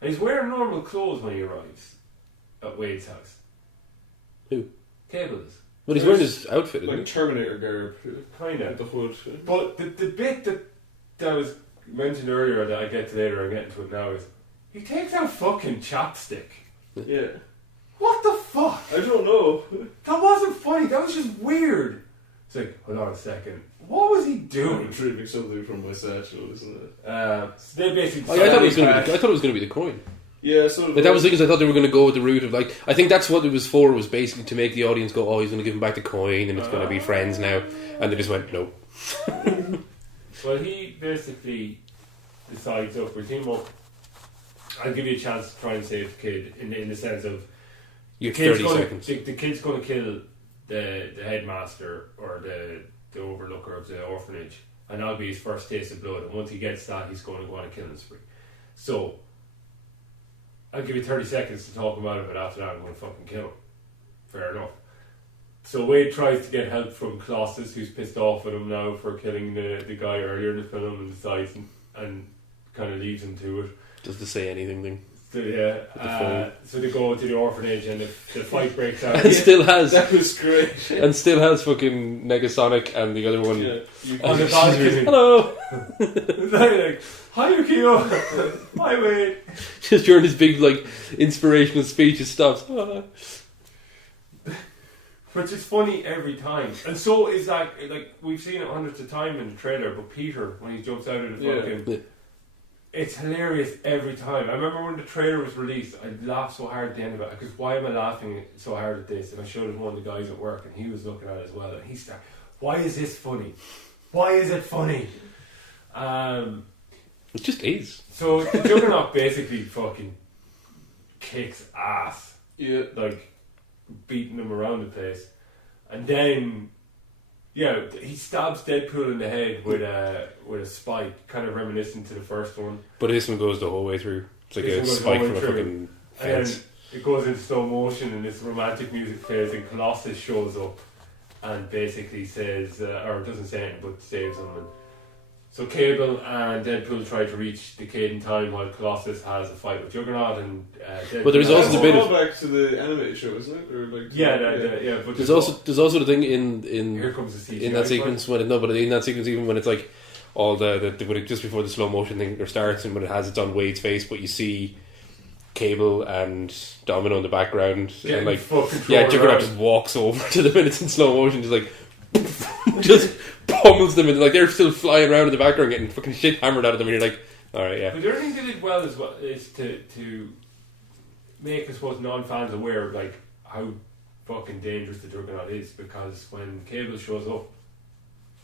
And he's wearing normal clothes when he arrives at Wade's house. Who? Cable is. But he's wearing his outfit, isn't like Terminator garb, kind of the hood. But the bit that was mentioned earlier that I get to later, I'm getting to it now, is he takes out fucking chapstick. Yeah. What the fuck? I don't know. That wasn't funny. That was just weird. It's like, hold on a second. What was he I'm doing? retrieving something from my satchel, isn't it? So they basically. I thought it was going to be the coin. Yeah, so Like, that was the thing, I thought they were going to go with the route of, like, I think that's what it was for, was basically to make the audience go, oh, he's going to give him back the coin and it's going to be friends now. And they just went, no. Well, he basically decides, look, we'll team up. I'll give you a chance to try and save the kid in the sense of You have 30 seconds. The kid's going to kill the headmaster or the overlooker of the orphanage, and that'll be his first taste of blood. And once he gets that, he's going to go on a killing spree. So I'll give you 30 seconds to talk about it, but after that I'm going to fucking kill him. Fair enough. So Wade tries to get help from Colossus, who's pissed off at him now for killing the guy earlier in the film, and decides and kind of leaves him to it. Just to say anything then. So so they go to the orphanage and the fight breaks out. And still has that was great. And still has fucking Negasonic and the other one. Yeah, on the balcony. Hello. like, hi Yukio. Hi Wade. Just during his big like inspirational speech, it stops. Which is funny every time. And so is that, like, we've seen it hundreds of times in the trailer, but Peter, when he jumps out of the fucking... Yeah. It's hilarious every time. I remember when the trailer was released, I laughed so hard at the end of it, because why am I laughing so hard at this? And I showed him one of the guys at work, and he was looking at it as well, and he started, why is this funny? Why is it funny? It just is. So the Juggernaut basically fucking kicks ass. Yeah. Like, beating him around the place. And then, yeah, he stabs Deadpool in the head with a spike, kind of reminiscent to the first one. But this one goes the whole way through. It's like This a one goes spike all the from a way through. fucking And fence. it goes into slow motion and this romantic music plays and Colossus shows up and basically says, or doesn't say anything but saves him. And so Cable and Deadpool try to reach the kid in time while Colossus has a fight with Juggernaut and Deadpool. But there's also That's the bit a of... back to the animated show, isn't it? Or like Yeah, but There's also the thing in here comes the CGI in that fight. sequence when in that sequence even when it's like all the when it, just before the slow motion thing starts and when it has it's on Wade's face, but you see Cable and Domino in the background and like Juggernaut just walks over to them and it's in slow motion, just like just pummels them and like they're still flying around in the background getting fucking shit hammered out of them and you're like, alright, yeah. But the other thing they did well is to make, I suppose, non-fans aware of like how fucking dangerous the Juggernaut is, because when Cable shows up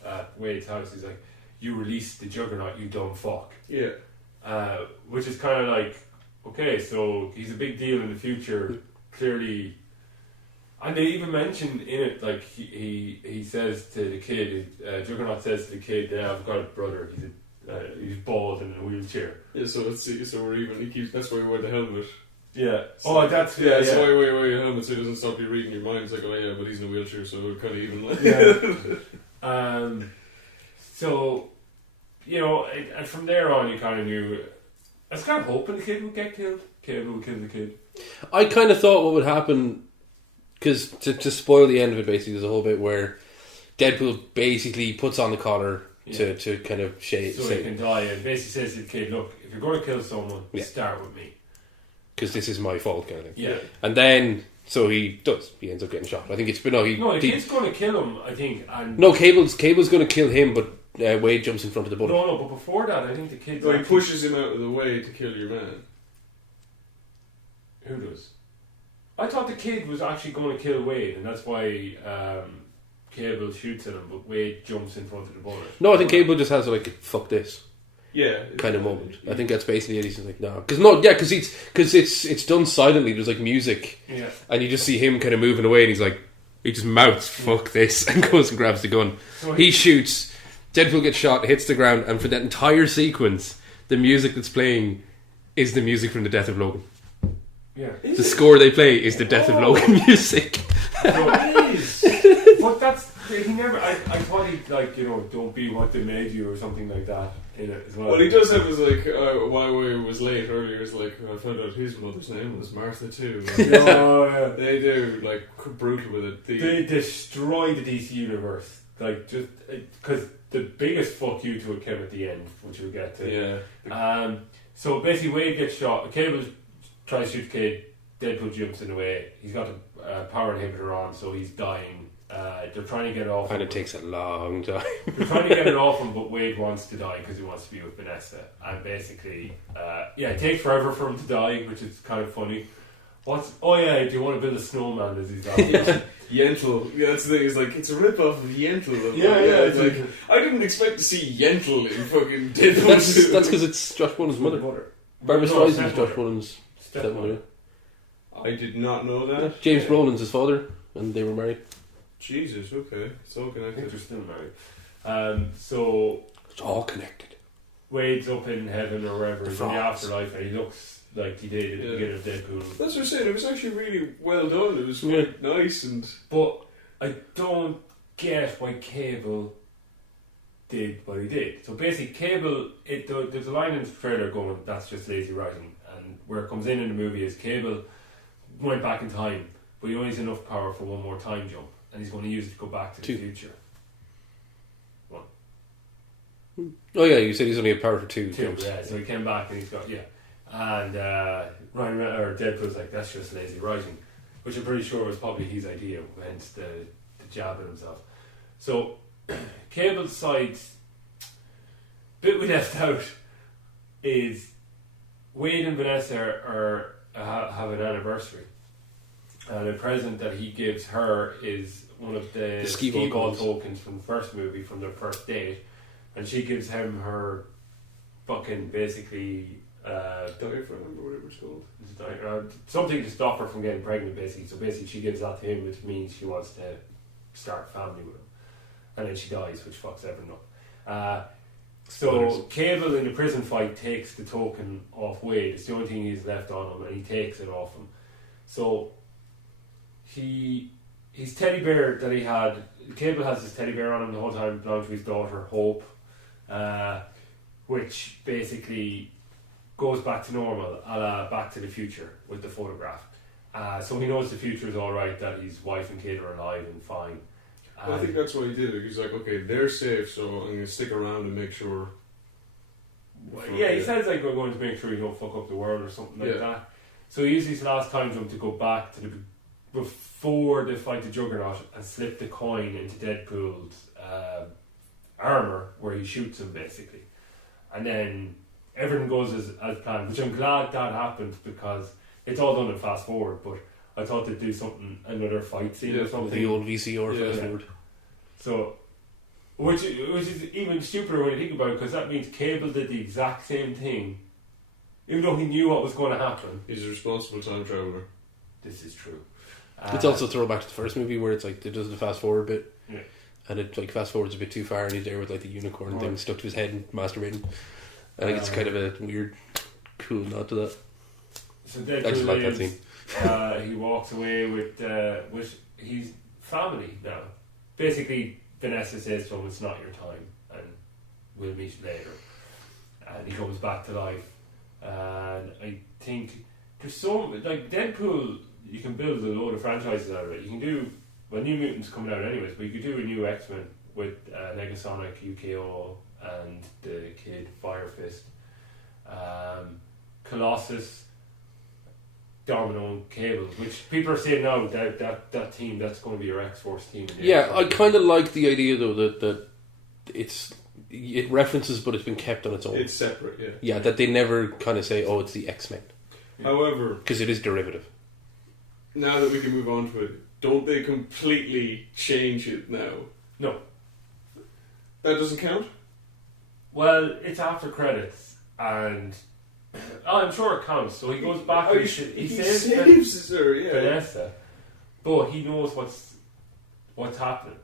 at Wade's house, he's like, you released the Juggernaut, you dumb fuck. Yeah. Which is kind of like, okay, so he's a big deal in the future, clearly. And they even mention in it, like, he says to the kid, Juggernaut says to the kid, yeah, I've got a brother, he's bald and in a wheelchair. Yeah, so we're even. He keeps. That's why we wear the helmet. Yeah. So, Oh, that's yeah. So why wear your helmet so it doesn't stop you reading your mind. It's like, oh yeah, but he's in a wheelchair, so we're kind of even. Like. Yeah. So, you know, and from there on, you kind of knew. I was kind of hoping the kid would get killed. Cable would kill the kid. I kind of thought what would happen, because to spoil the end of it, basically, there's a whole bit where Deadpool basically puts on the collar to kind of shade. So he can die, and basically says to the kid, look, if you're going to kill someone, start with me. Because this is my fault, kind of thing. Yeah. And then So he does. He ends up getting shot. I think it's... No, the kid's going to kill him, I think. And No, Cable's going to kill him, but Wade jumps in front of the bullet. No, but before that, I think the kid's... So he pushes him out of the way to kill your man. Who does? I thought the kid was actually going to kill Wade, and that's why Cable shoots at him, but Wade jumps in front of the bullet. No, I think Cable just has like, fuck this Yeah. kind of moment. I think that's basically it. He's like, no. Because it's done silently. There's like music. Yeah. And you just see him kind of moving away, and he's like, he just mouths, fuck this, and goes and grabs the gun. So he shoots, Deadpool gets shot, hits the ground, and for that entire sequence, the music that's playing is the music from the Death of Logan. Yeah. The score they play is the Death of Logan music. So it is. But that's... He never... I thought he'd, like, don't be what they made you or something like that in it as well. What he does have is like, why we was late earlier is like, I found out his mother's name was Martha too. Yeah. They do, like, brutal with it. They destroy the DC universe. Like, just... Because the biggest fuck you to it came at the end, which we'll get to. Yeah. So basically Wade gets shot. Cable tries to shoot the kid. Deadpool jumps in the way. He's got a power inhibitor on, so he's dying. They're trying to get it off him. And it takes a long time. They're trying to get it off him, but Wade wants to die because he wants to be with Vanessa. And basically, it takes forever for him to die, which is kind of funny. Do you want to build a snowman as he's out? Yentl. Yeah, that's the thing. It's like, it's a rip-off of Yentl. Yeah. It's like, I didn't expect to see Yentl in fucking Deadpool. That's because it's Josh Brolin's mother. Barbara Streisand's Josh Brolin's stepmother. I did not know that. James Brolin's his father, and they were married. Jesus, okay. So I think connected. they're still married. So It's all connected. Wade's up in heaven or wherever, he's in the frogs. afterlife, and he looks like he did at the beginning of Deadpool. That's what I'm saying. It was actually really well done. It was quite nice and... But I don't get why Cable did what he did. So basically, Cable, there's a line in the trailer going, that's just lazy writing. And where it comes in the movie is Cable went back in time, but he only has enough power for one more time jump, and he's going to use it to go back to the future. Oh yeah, you said he's only a power for two. Yeah, so he came back and he's got, and Deadpool's like, that's just lazy writing, which I'm pretty sure was probably his idea, hence the jab at himself. So Cable's side, bit we left out is Wade and Vanessa have an anniversary, and the present that he gives her is one of the skee ball tokens from the first movie, from their first date. And she gives him her fucking basically diaphragm or whatever it's called. Something to stop her from getting pregnant, basically. So basically she gives that to him, which means she wants to start a family with him. And then she dies, which fucks everyone up. So Cable in the prison fight takes the token off Wade. It's the only thing he's left on him, and he takes it off him. So his teddy bear that he had, Cable has his teddy bear on him the whole time, belonged to his daughter Hope. Which basically goes back to normal, a la Back to the Future with the photograph. So he knows the future is alright, that his wife and kid are alive and fine. I think that's why he did it. He's like, okay, they're safe, so I'm going to stick around and make sure. He says like, we're going to make sure you don't fuck up the world or something like that. So he uses his last time jump to go back to before they fight the Juggernaut and slip the coin into Deadpool's armour, where he shoots him basically, and then everything goes as planned, which I'm glad that happened, because it's all done in fast forward, but I thought they'd do another fight scene or something, the old VCR fast forward. So which is even stupider when you think about it, because that means Cable did the exact same thing even though he knew what was going to happen. He's a responsible time traveller. This is true. It's also a throwback to the first movie where it's like it does the fast forward bit. Yeah. And it like fast forwards a bit too far, and he's there with like the unicorn thing stuck to his head and masturbating. I think it's kind of a weird, cool nod to that. So I just like that scene. He walks away with his family now. Basically, Vanessa says to him, "It's not your time, and we'll meet later." And he comes back to life. And I think there's so like Deadpool. You can build a load of franchises out of it. You can do. Well, New Mutants coming out anyways, but you could do a new X-Men with Negasonic, UKO, and the kid Fire Fist. Colossus. Domino and Cable, which people are saying now that team, that's going to be your X-Force team. Yeah, I kind of like the idea though that it references, but it's been kept on its own. It's separate, yeah. Yeah, that they never kind of say, "Oh, it's the X-Men," However, because it is derivative. now that we can move on to it, don't they completely change it now? No. That doesn't count? Well, it's after credits, and I'm sure it counts. So he goes back. Oh, He he saves saves her, yeah. Vanessa, but he knows what's happening.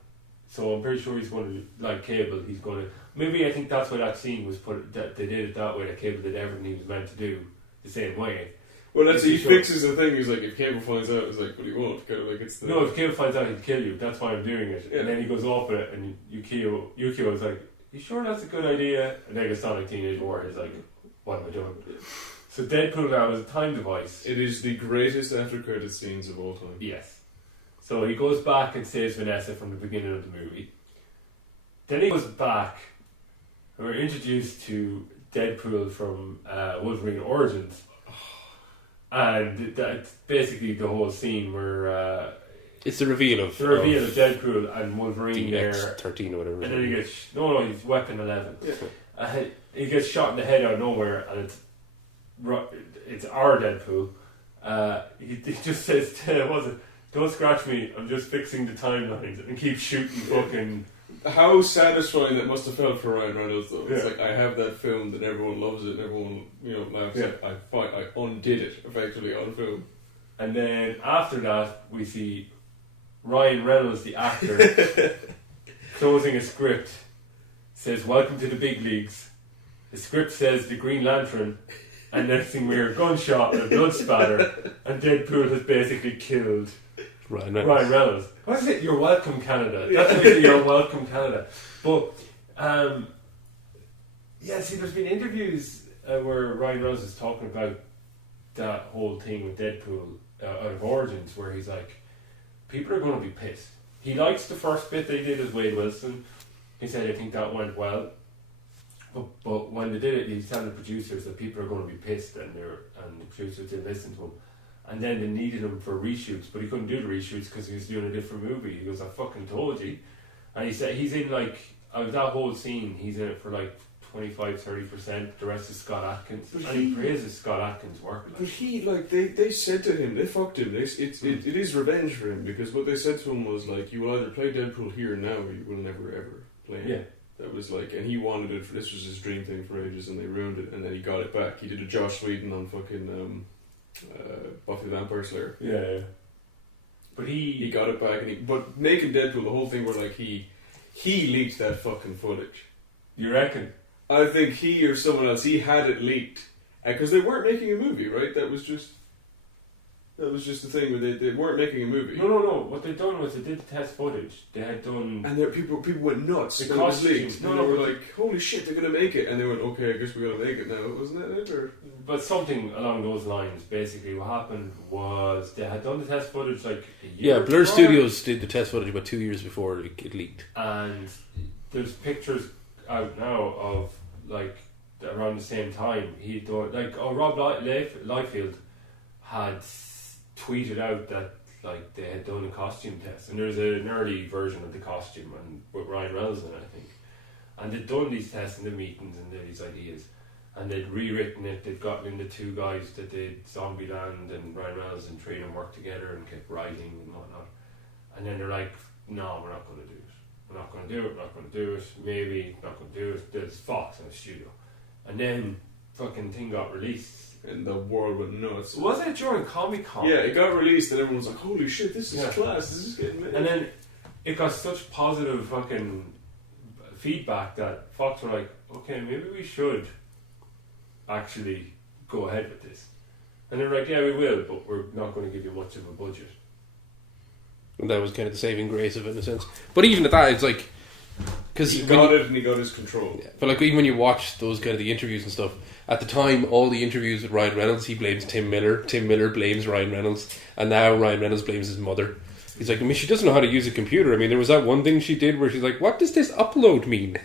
So I'm pretty sure he's going to, like Cable, he's going to. Maybe I think that's why that scene was put. That they did it that way. That Cable did everything he was meant to do the same way. Well, that's he Sure. fixes the thing. He's like, if Cable finds out, it's like, but he won't. Kind of like it's the No, if Cable finds out, he'd kill you. That's why I'm doing it. Yeah. And then he goes off with it, and Yukio is like, "You sure that's a good idea?" And then it's Sonic Teenage War. He's like, "What am I doing?" So Deadpool now is a time device. It is the greatest after credit scenes of all time. Yes. So he goes back and saves Vanessa from the beginning of the movie. Then he goes back, and we're introduced to Deadpool from Wolverine Origins. And that's basically the whole scene where It's the reveal of Deadpool and Wolverine there. DX13 or whatever. And then he gets... No, he's Weapon 11. Yeah. He gets shot in the head out of nowhere, and it's our Deadpool. He just says, "Don't scratch me, I'm just fixing the timelines," and keeps shooting fucking... How satisfying that must have felt for Ryan Reynolds, though. It's Yeah. like, I have that film that everyone loves it, and everyone, laughs Yeah. at. I undid it, effectively, on film. And then after that, we see Ryan Reynolds, the actor, closing a script, says, "Welcome to the big leagues." The script says the Green Lantern, and next thing we hear a gunshot and a blood spatter, and Deadpool has basically killed Ryan Ryan Reynolds. What is it? You're welcome, Canada. That's what it is, you're welcome, Canada. But, see, there's been interviews where Ryan Reynolds is talking about that whole thing with Deadpool out of Origins, where he's like, people are going to be pissed. He likes the first bit they did as Wade Wilson. He said, "I think that went well." But when they did it, he's telling the producers that people are going to be pissed, and the producers didn't listen to him. And then they needed him for reshoots, but he couldn't do the reshoots because he was doing a different movie. He goes, "I fucking told you." And he said he's in like, out of that whole scene, he's in it for like 25-30%. The rest is Scott Adkins. But and he praises Scott Adkins' work. But he, they said to him, they fucked him. It is revenge for him, because what they said to him was like, you will either play Deadpool here now, or you will never ever play him. Yeah. That was like, and he wanted it, this was his dream thing for ages, and they ruined it, and then he got it back. He did a Joss Whedon on fucking Buffy the Vampire Slayer. Yeah. But he got it back, but Naked Deadpool, the whole thing where like he leaked that fucking footage. You reckon? I think he or someone else, he had it leaked, because they weren't making a movie, right? That was just the thing where they weren't making a movie. No. What they'd done was they did the test footage. They had done... And there, people went nuts. The when it was costumes. leaked. No, And they were but like, holy shit, they're going to make it. And they went, okay, I guess we're going to make it now. Wasn't that it? Or? But something along those lines. Basically, what happened was they had done the test footage like a year Yeah, Blur before, Studios did the test footage about 2 years before it leaked. and there's pictures out now of like around the same time he done Rob Liefeld had tweeted out that like they had done a costume test, and there's an early version of the costume and with Ryan Reynolds in it, I think, and they'd done these tests in the meetings and these ideas, and they'd rewritten it. They'd gotten in the two guys that did Zombieland and Ryan Reynolds and three of them worked together and kept writing and whatnot, and then they're like, "No, we're not going to do it. We're not going to do it. We're not going to do it. Maybe not going to do it." There's Fox in the studio, and then fucking thing got released. And the world went nuts. Wasn't it during Comic Con? Yeah, it got released and everyone was like, holy shit, this is Yeah. class, this is getting made. And then it got such positive fucking feedback that Fox were like, okay, maybe we should actually go ahead with this. And they're like, yeah, we will, but we're not going to give you much of a budget. And that was kind of the saving grace of it in a sense. But even at that, it's like... Cause he got it and he got his control. Yeah, but like even when you watch those kind of the interviews and stuff, at the time, all the interviews with Ryan Reynolds, he blames Tim Miller. Tim Miller blames Ryan Reynolds. And now Ryan Reynolds blames his mother. He's like, I mean, she doesn't know how to use a computer. I mean, there was that one thing she did where she's like, what does this upload mean?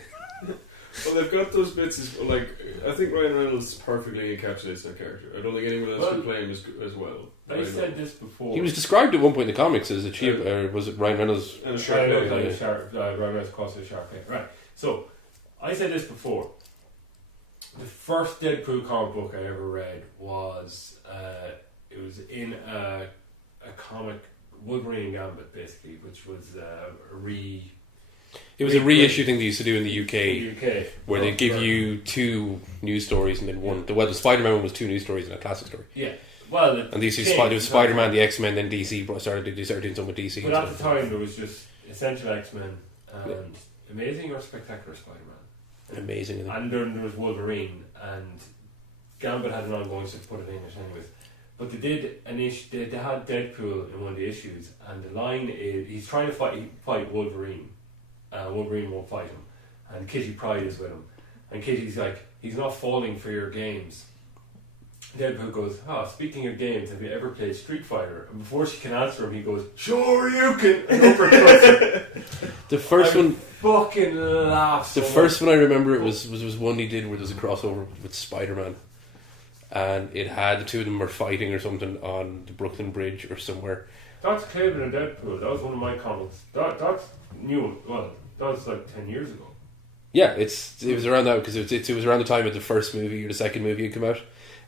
Well, they've got those bits, like, I think Ryan Reynolds perfectly encapsulates that character. I don't think anyone else can play him as well. I said this before. He was described at one point in the comics as a cheap, or was it Ryan Reynolds? And a sharp Ryan Reynolds crossed a sharp head. Right. So, I said this before. The first Deadpool comic book I ever read was, it was in a comic, Wolverine and Gambit, basically, which was a It was a reissue thing they used to do in the UK, UK where they'd give you 2 news stories and then one. The Spider-Man one was 2 news stories and a classic story. Yeah. Well, and these there was Spider-Man, the X-Men, then DC started doing something with DC. But at the time, there was just Essential X-Men and Amazing or Spectacular Spider-Man. Amazing. And then there was Wolverine, and Gambit had an ongoing, so to put it in English anyways. But they did they had Deadpool in one of the issues, and the line is he's trying to fight Wolverine. Wolverine won't fight him, and Kitty Pryde is with him, and Kitty's like, he's not falling for your games. Deadpool goes, speaking of games, have you ever played Street Fighter? And before she can answer him, he goes, sure you can, and uppercuts her. The first one fucking laughs. The first one I remember it was one he did where there's a crossover with Spider-Man, and it had the 2 of them were fighting or something on the Brooklyn Bridge or somewhere. That's Cable and Deadpool. That was one of my comics. That's new. Well, that was like 10 years ago. Yeah, it was around that because it was around the time of the first movie or the second movie had come out,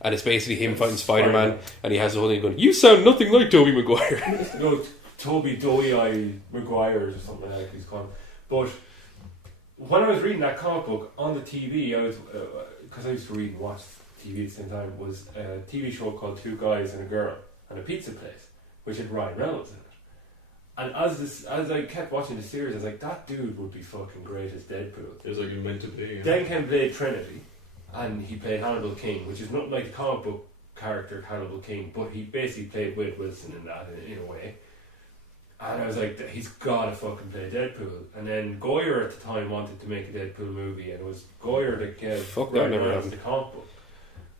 and it's basically him fighting Spider-Man, and he has the whole thing going, "You sound nothing like Tobey Maguire." No, Toby Doey Maguire or something like that he's called. But when I was reading that comic book on the TV, I was because I used to read and watch TV at the same time. Was a TV show called 2 Guys and a Girl and a Pizza Place, which had Ryan Reynolds in it. And as I kept watching the series, I was like, that dude would be fucking great as Deadpool. It was like meant to be. Then came Blade Trinity, and he played Hannibal King, which is not like the comic book character Hannibal King, but he basically played Wade Wilson in that in a way. And I was like, he's gotta fucking play Deadpool. And then Goyer at the time wanted to make a Deadpool movie, and it was Goyer that gave the comic book.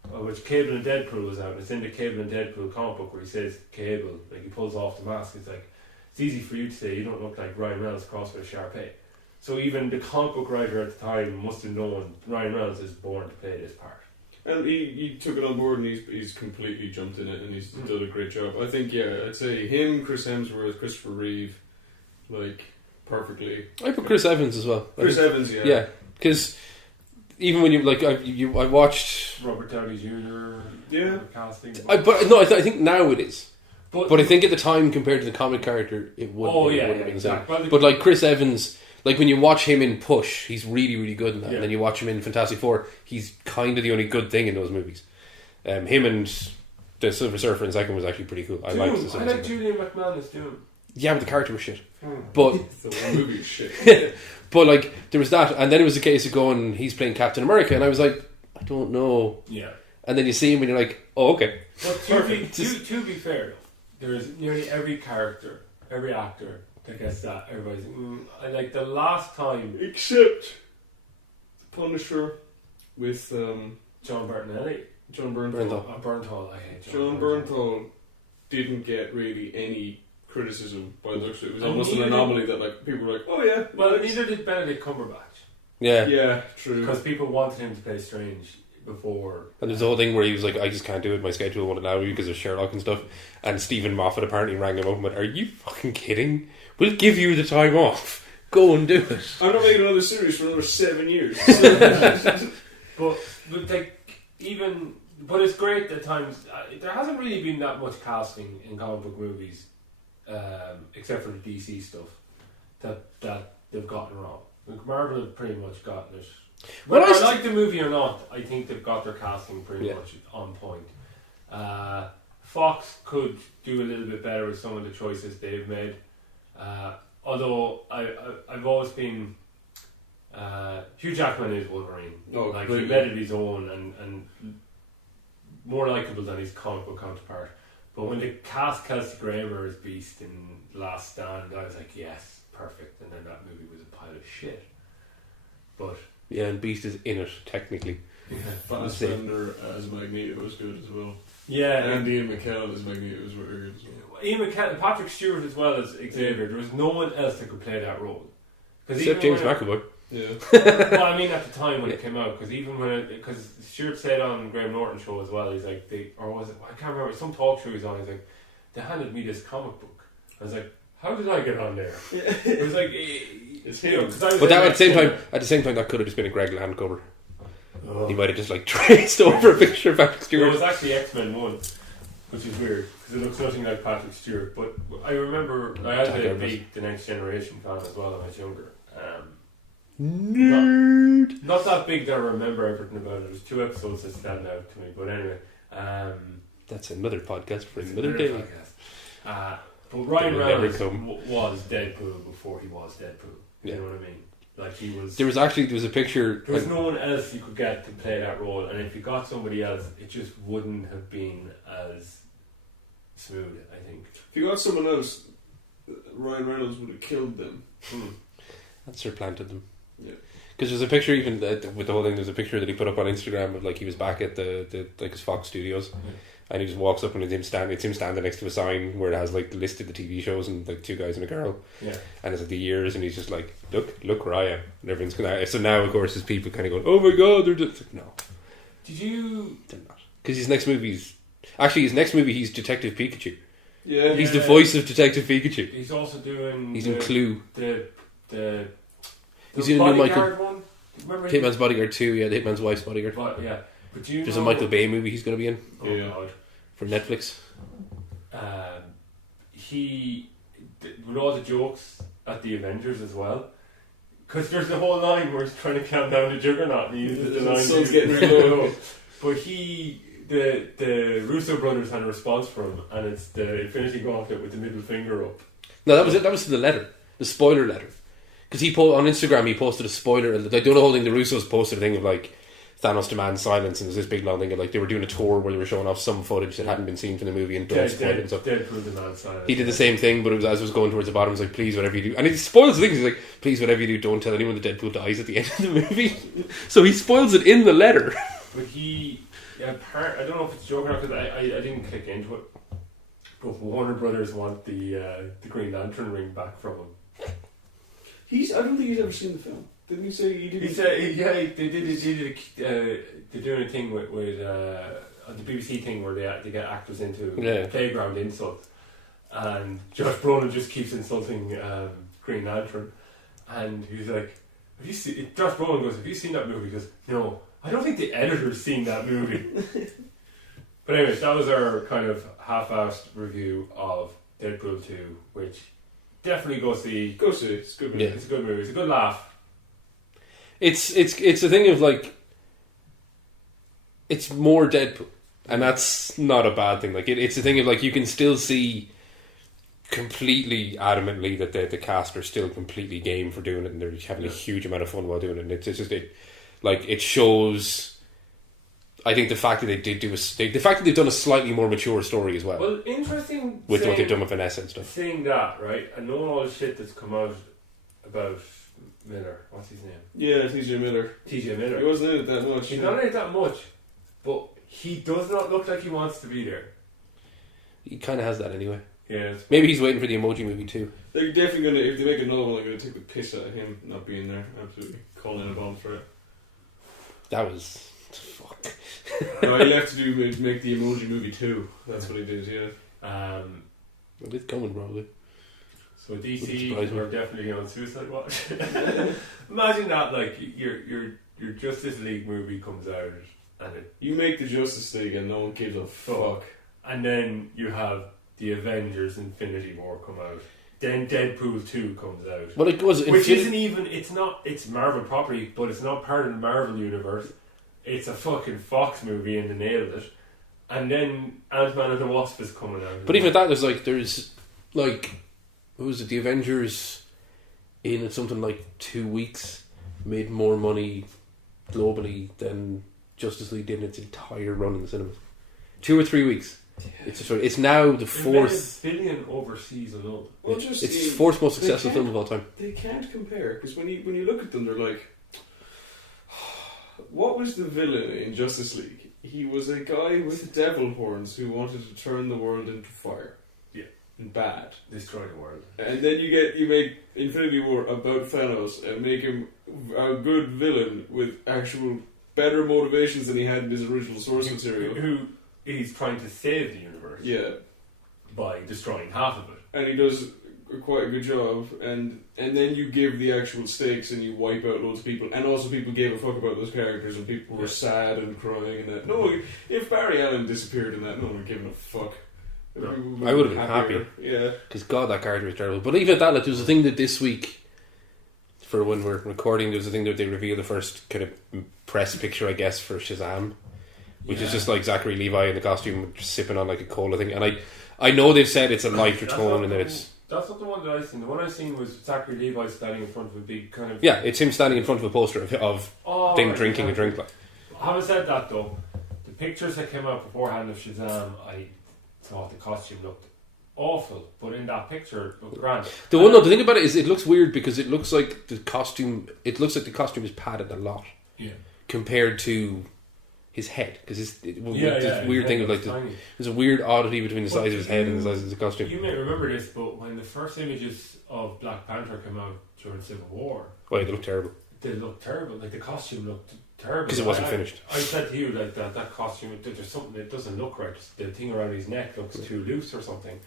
Which Cable and Deadpool was out. It's in the Cable and Deadpool comic book where he says Cable, like he pulls off the mask. It's like, it's easy for you to say you don't look like Ryan Reynolds crossed with a Sharpay. So even the comic book writer at the time must have known Ryan Reynolds is born to play this part. And he took it on board, and he's completely jumped in it, and he's done a great job. I think, I'd say him, Chris Hemsworth, Christopher Reeve, like, perfectly. I put Chris Evans as well. Chris Evans, yeah. Yeah, because even when I watched Robert Downey Jr. casting. I think now it is. But I think at the time, compared to the comic character, it wouldn't have been the same. But like Chris Evans, like when you watch him in Push, he's really, really good in that. And then you watch him in Fantastic Four, he's kind of the only good thing in those movies. Him and the Silver Surfer in the second was actually pretty cool. I liked the Silver Surfer. Julian McManus Doom. Yeah, but the character was shit. But the movie was shit. But like there was that, and then it was a case of going, he's playing Captain America, and I was like, I don't know. Yeah. And then you see him, and you're like, oh, okay. But to be fair, there is nearly every character, every actor that gets that. Everybody's like the last time, except the Punisher with John Bernthal. Bernthal. I hate John Bernthal. Didn't get really any criticism by the looks of it. It was almost an anomaly that like people were like, oh yeah. Well, neither did Benedict Cumberbatch. Yeah, true. Because people wanted him to play Strange before. And there's the whole thing where he was like, I just can't do it, my schedule won't allow me because of Sherlock and stuff. And Stephen Moffat apparently rang him up and went, are you fucking kidding? We'll give you the time off. Go and do it. I'm not making another series for another 7 years. but it's great at times. There hasn't really been that much casting in comic book movies, except for the DC stuff that they've gotten wrong. Like Marvel have pretty much gotten it. Whether I like the movie or not, I think they've got their casting pretty much on point. Fox could do a little bit better with some of the choices they've made. Although I've always been Hugh Jackman is Wolverine. He made it his own and more likeable than his comic book counterpart. But when they cast Kelsey Grammer as Beast in Last Stand, I was like, yes, perfect. And then that movie was a pile of shit. But yeah, and Beast is in it technically. Fassbender as Magneto was good as well. Yeah, and Ian McKellen as Magneto was very good as well. Ian McKellen, Patrick Stewart as well as Xavier. There was no one else that could play that role. Except James McAvoy. Yeah. Well, I mean, at the time when it came out, because even when because Stuart said on Graham Norton's show as well, he's like, or was it? I can't remember. Some talk show he's on. He's like, they handed me this comic book. I was like, how did I get on there? It was like, it's you know, him. 'cause I was But that in at the same time, that could have just been a Greg Land cover. Oh. He might have just like traced over a picture of Patrick It Stewart. was actually X-Men 1, which is weird because it looks nothing like Patrick Stewart. But I remember I had to be the Next Generation fan as well when I was younger. Nerd. Not that big that I remember everything about it. There's 2 episodes that stand out to me. But anyway, That's another podcast for it's another day. podcast. But Ryan That will never Reynolds come. was Deadpool before he was Deadpool. Yeah. You know what I mean? Like he was. There was a picture. There was no one else you could get to play that role, and if you got somebody else, it just wouldn't have been as smooth, I think. If you got someone else, Ryan Reynolds would have killed them. That supplanted them. Yeah. Because there's a picture, even with the whole thing, there's a picture that he put up on Instagram of like he was back at the like his Fox Studios, and he just walks up and it's him standing next to a sign where it has like listed the TV shows and like 2 guys and a girl, Yeah. and it's like the years, and he's just like, look where I am, and everyone's gonna. So now of course there's people kind of going, oh my god, they're just like, no, Did you? they're not, because his next movie he's Detective Pikachu. Yeah. He's the voice of Detective Pikachu. He's also doing. He's in Clue. The He's in a new Bodyguard one. Remember Hitman's Bodyguard 2, yeah, the Hitman's Wife's Bodyguard. But yeah, but do you There's know, a Michael Bay movie he's going to be in Oh Yeah. God. for Netflix. He with all the jokes at the Avengers as well. Because there's the whole line where he's trying to calm down the Juggernaut, and he uses the The line. sun's getting really low. But the Russo brothers had a response for him, and it's the Infinity Gauntlet with the middle finger up. No, that was it. That was the letter, the spoiler letter. Because on Instagram he posted a spoiler. Like, don't know, holding the Russos posted a thing of like Thanos demands silence, and there's this big long thing of like they were doing a tour where they were showing off some footage that hadn't been seen from the movie and don't spoil it and stuff. Deadpool demands silence. He did the same thing, but it was as it was going towards the bottom. He was like, "Please, whatever you do," and he spoils the things. He's like, "Please, whatever you do, don't tell anyone that Deadpool dies at the end of the movie." So he spoils it in the letter. But I don't know if it's joking or because I didn't click into it. But Warner Brothers want the Green Lantern ring back from him. I don't think he's ever seen the film. Didn't he say he did? He said, yeah, they're doing a thing with the BBC thing where they get actors into playground insults, and Josh Brolin just keeps insulting Green Lantern, and he's like, "Have you seen?" Josh Brolin goes, "Have you seen that movie?" He goes, "No, I don't think the editor's seen that movie." But anyways, that was our kind of half-assed review of Deadpool 2, which definitely go see. Go see it. It's a good movie. Yeah. It's a good movie. It's a good laugh. It's a thing of like, it's more Deadpool, and that's not a bad thing. Like it's a thing of like you can still see completely adamantly that the cast are still completely game for doing it, and they're having a huge amount of fun while doing it. And it's just it shows. I think the fact that they did do the fact that they've done a slightly more mature story as well. Well, interesting with what they've done with Vanessa and stuff. Saying that, right, and knowing all the shit that's come out about Miller, what's his name? Yeah, T.J. Miller. T.J. Miller. He wasn't in it that much. He's not in it that much, but he does not look like he wants to be there. He kind of has that anyway. Yes. Maybe he's waiting for the Emoji Movie too. They're definitely gonna, if they make another one, they're gonna take the piss out of him not being there. Absolutely, calling a bomb for it. That was fuck. No, he left to make the Emoji Movie 2. That's what he did. Yeah. Well, it's coming probably. So DC are definitely on suicide watch. Imagine that, like your Justice League movie comes out, and You make the Justice League, and no one gives a fuck. And then you have the Avengers Infinity War come out. Then Deadpool 2 comes out. Well, it was Which isn't even, it's Marvel property, but it's not part of the Marvel universe. It's a fucking Fox movie and they nailed it. And then Ant-Man and the Wasp is coming out. But even at that, there's who was it? The Avengers in something like 2 weeks made more money globally than Justice League did in its entire run in the cinemas. 2 or 3 weeks. It's now the fourth. It made $1 billion overseas alone. Well, it's the fourth most successful film of all time. They can't compare, because when you look at them, they're like, what was the villain in Justice League? He was a guy with devil horns who wanted to turn the world into fire. Yeah. And bad. Destroy the world. And then you make Infinity War about Thanos and make him a good villain with actual better motivations than he had in his original source material. Who he's trying to save the universe. Yeah. By destroying half of it. And he does quite a good job, and then you give the actual stakes and you wipe out loads of people, and also people gave a fuck about those characters and people were sad and crying and that. No, if Barry Allen disappeared in that, no one would give a fuck. No. I would have been happy. Yeah. Because God, that character was terrible. But even at that, like, there was a thing that this week, for when we're recording, there was a thing that they revealed the first kind of press picture, I guess, for Shazam, which is just like Zachary Levi in the costume just sipping on like a cola thing. And I know they've said it's a lighter tone and that it's... That's not the one that I seen. The one I seen was Zachary Levi standing in front of a big kind of... Yeah, it's him standing in front of a poster of them drinking a drink. Like. Having said that though, the pictures that came out beforehand of Shazam, I thought the costume looked awful, but in that picture it looked grand. The thing about it is it looks weird because it looks like the costume is padded a lot. Yeah. Compared to his head, because this weird thing of like there's a weird oddity between the size of his head and the size of the costume. You may remember this, but when the first images of Black Panther came out during Civil War, they looked terrible. They looked terrible. Like the costume looked terrible because it wasn't finished. I said to you like that costume. There's something that doesn't look right. The thing around his neck looks too loose or something.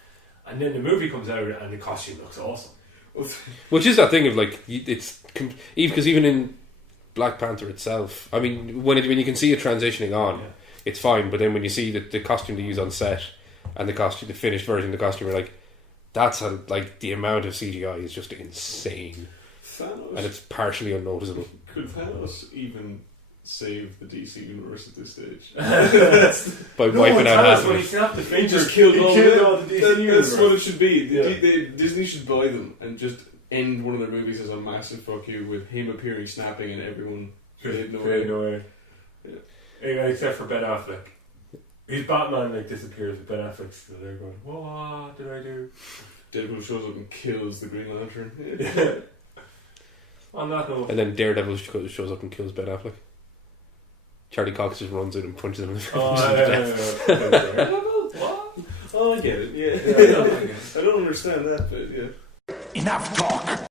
And then the movie comes out and the costume looks awesome. Which is that thing of like it's because even in Black Panther itself, I mean, when you can see it transitioning on, it's fine. But then when you see the costume they use on set and the finished version of the costume, you're like, like the amount of CGI is just insane, Thanos, and it's partially unnoticeable. Could Thanos even save the DC universe at this stage? By wiping out half of when it. he snapped the He fingers, just killed all the DC universe. That's what it should be. Disney should buy them and just end one of their movies as a massive fuck you with him appearing snapping and everyone paid no way. Yeah. Except for Ben Affleck. His Batman like disappears, but Ben Affleck's still there going, what did I do? Deadpool shows up and kills the Green Lantern. On that note. And then Daredevil shows up and kills Ben Affleck. Charlie Cox just runs in and punches him. What? Oh, I get it. Yeah. I don't understand that bit. Yeah. Enough talk.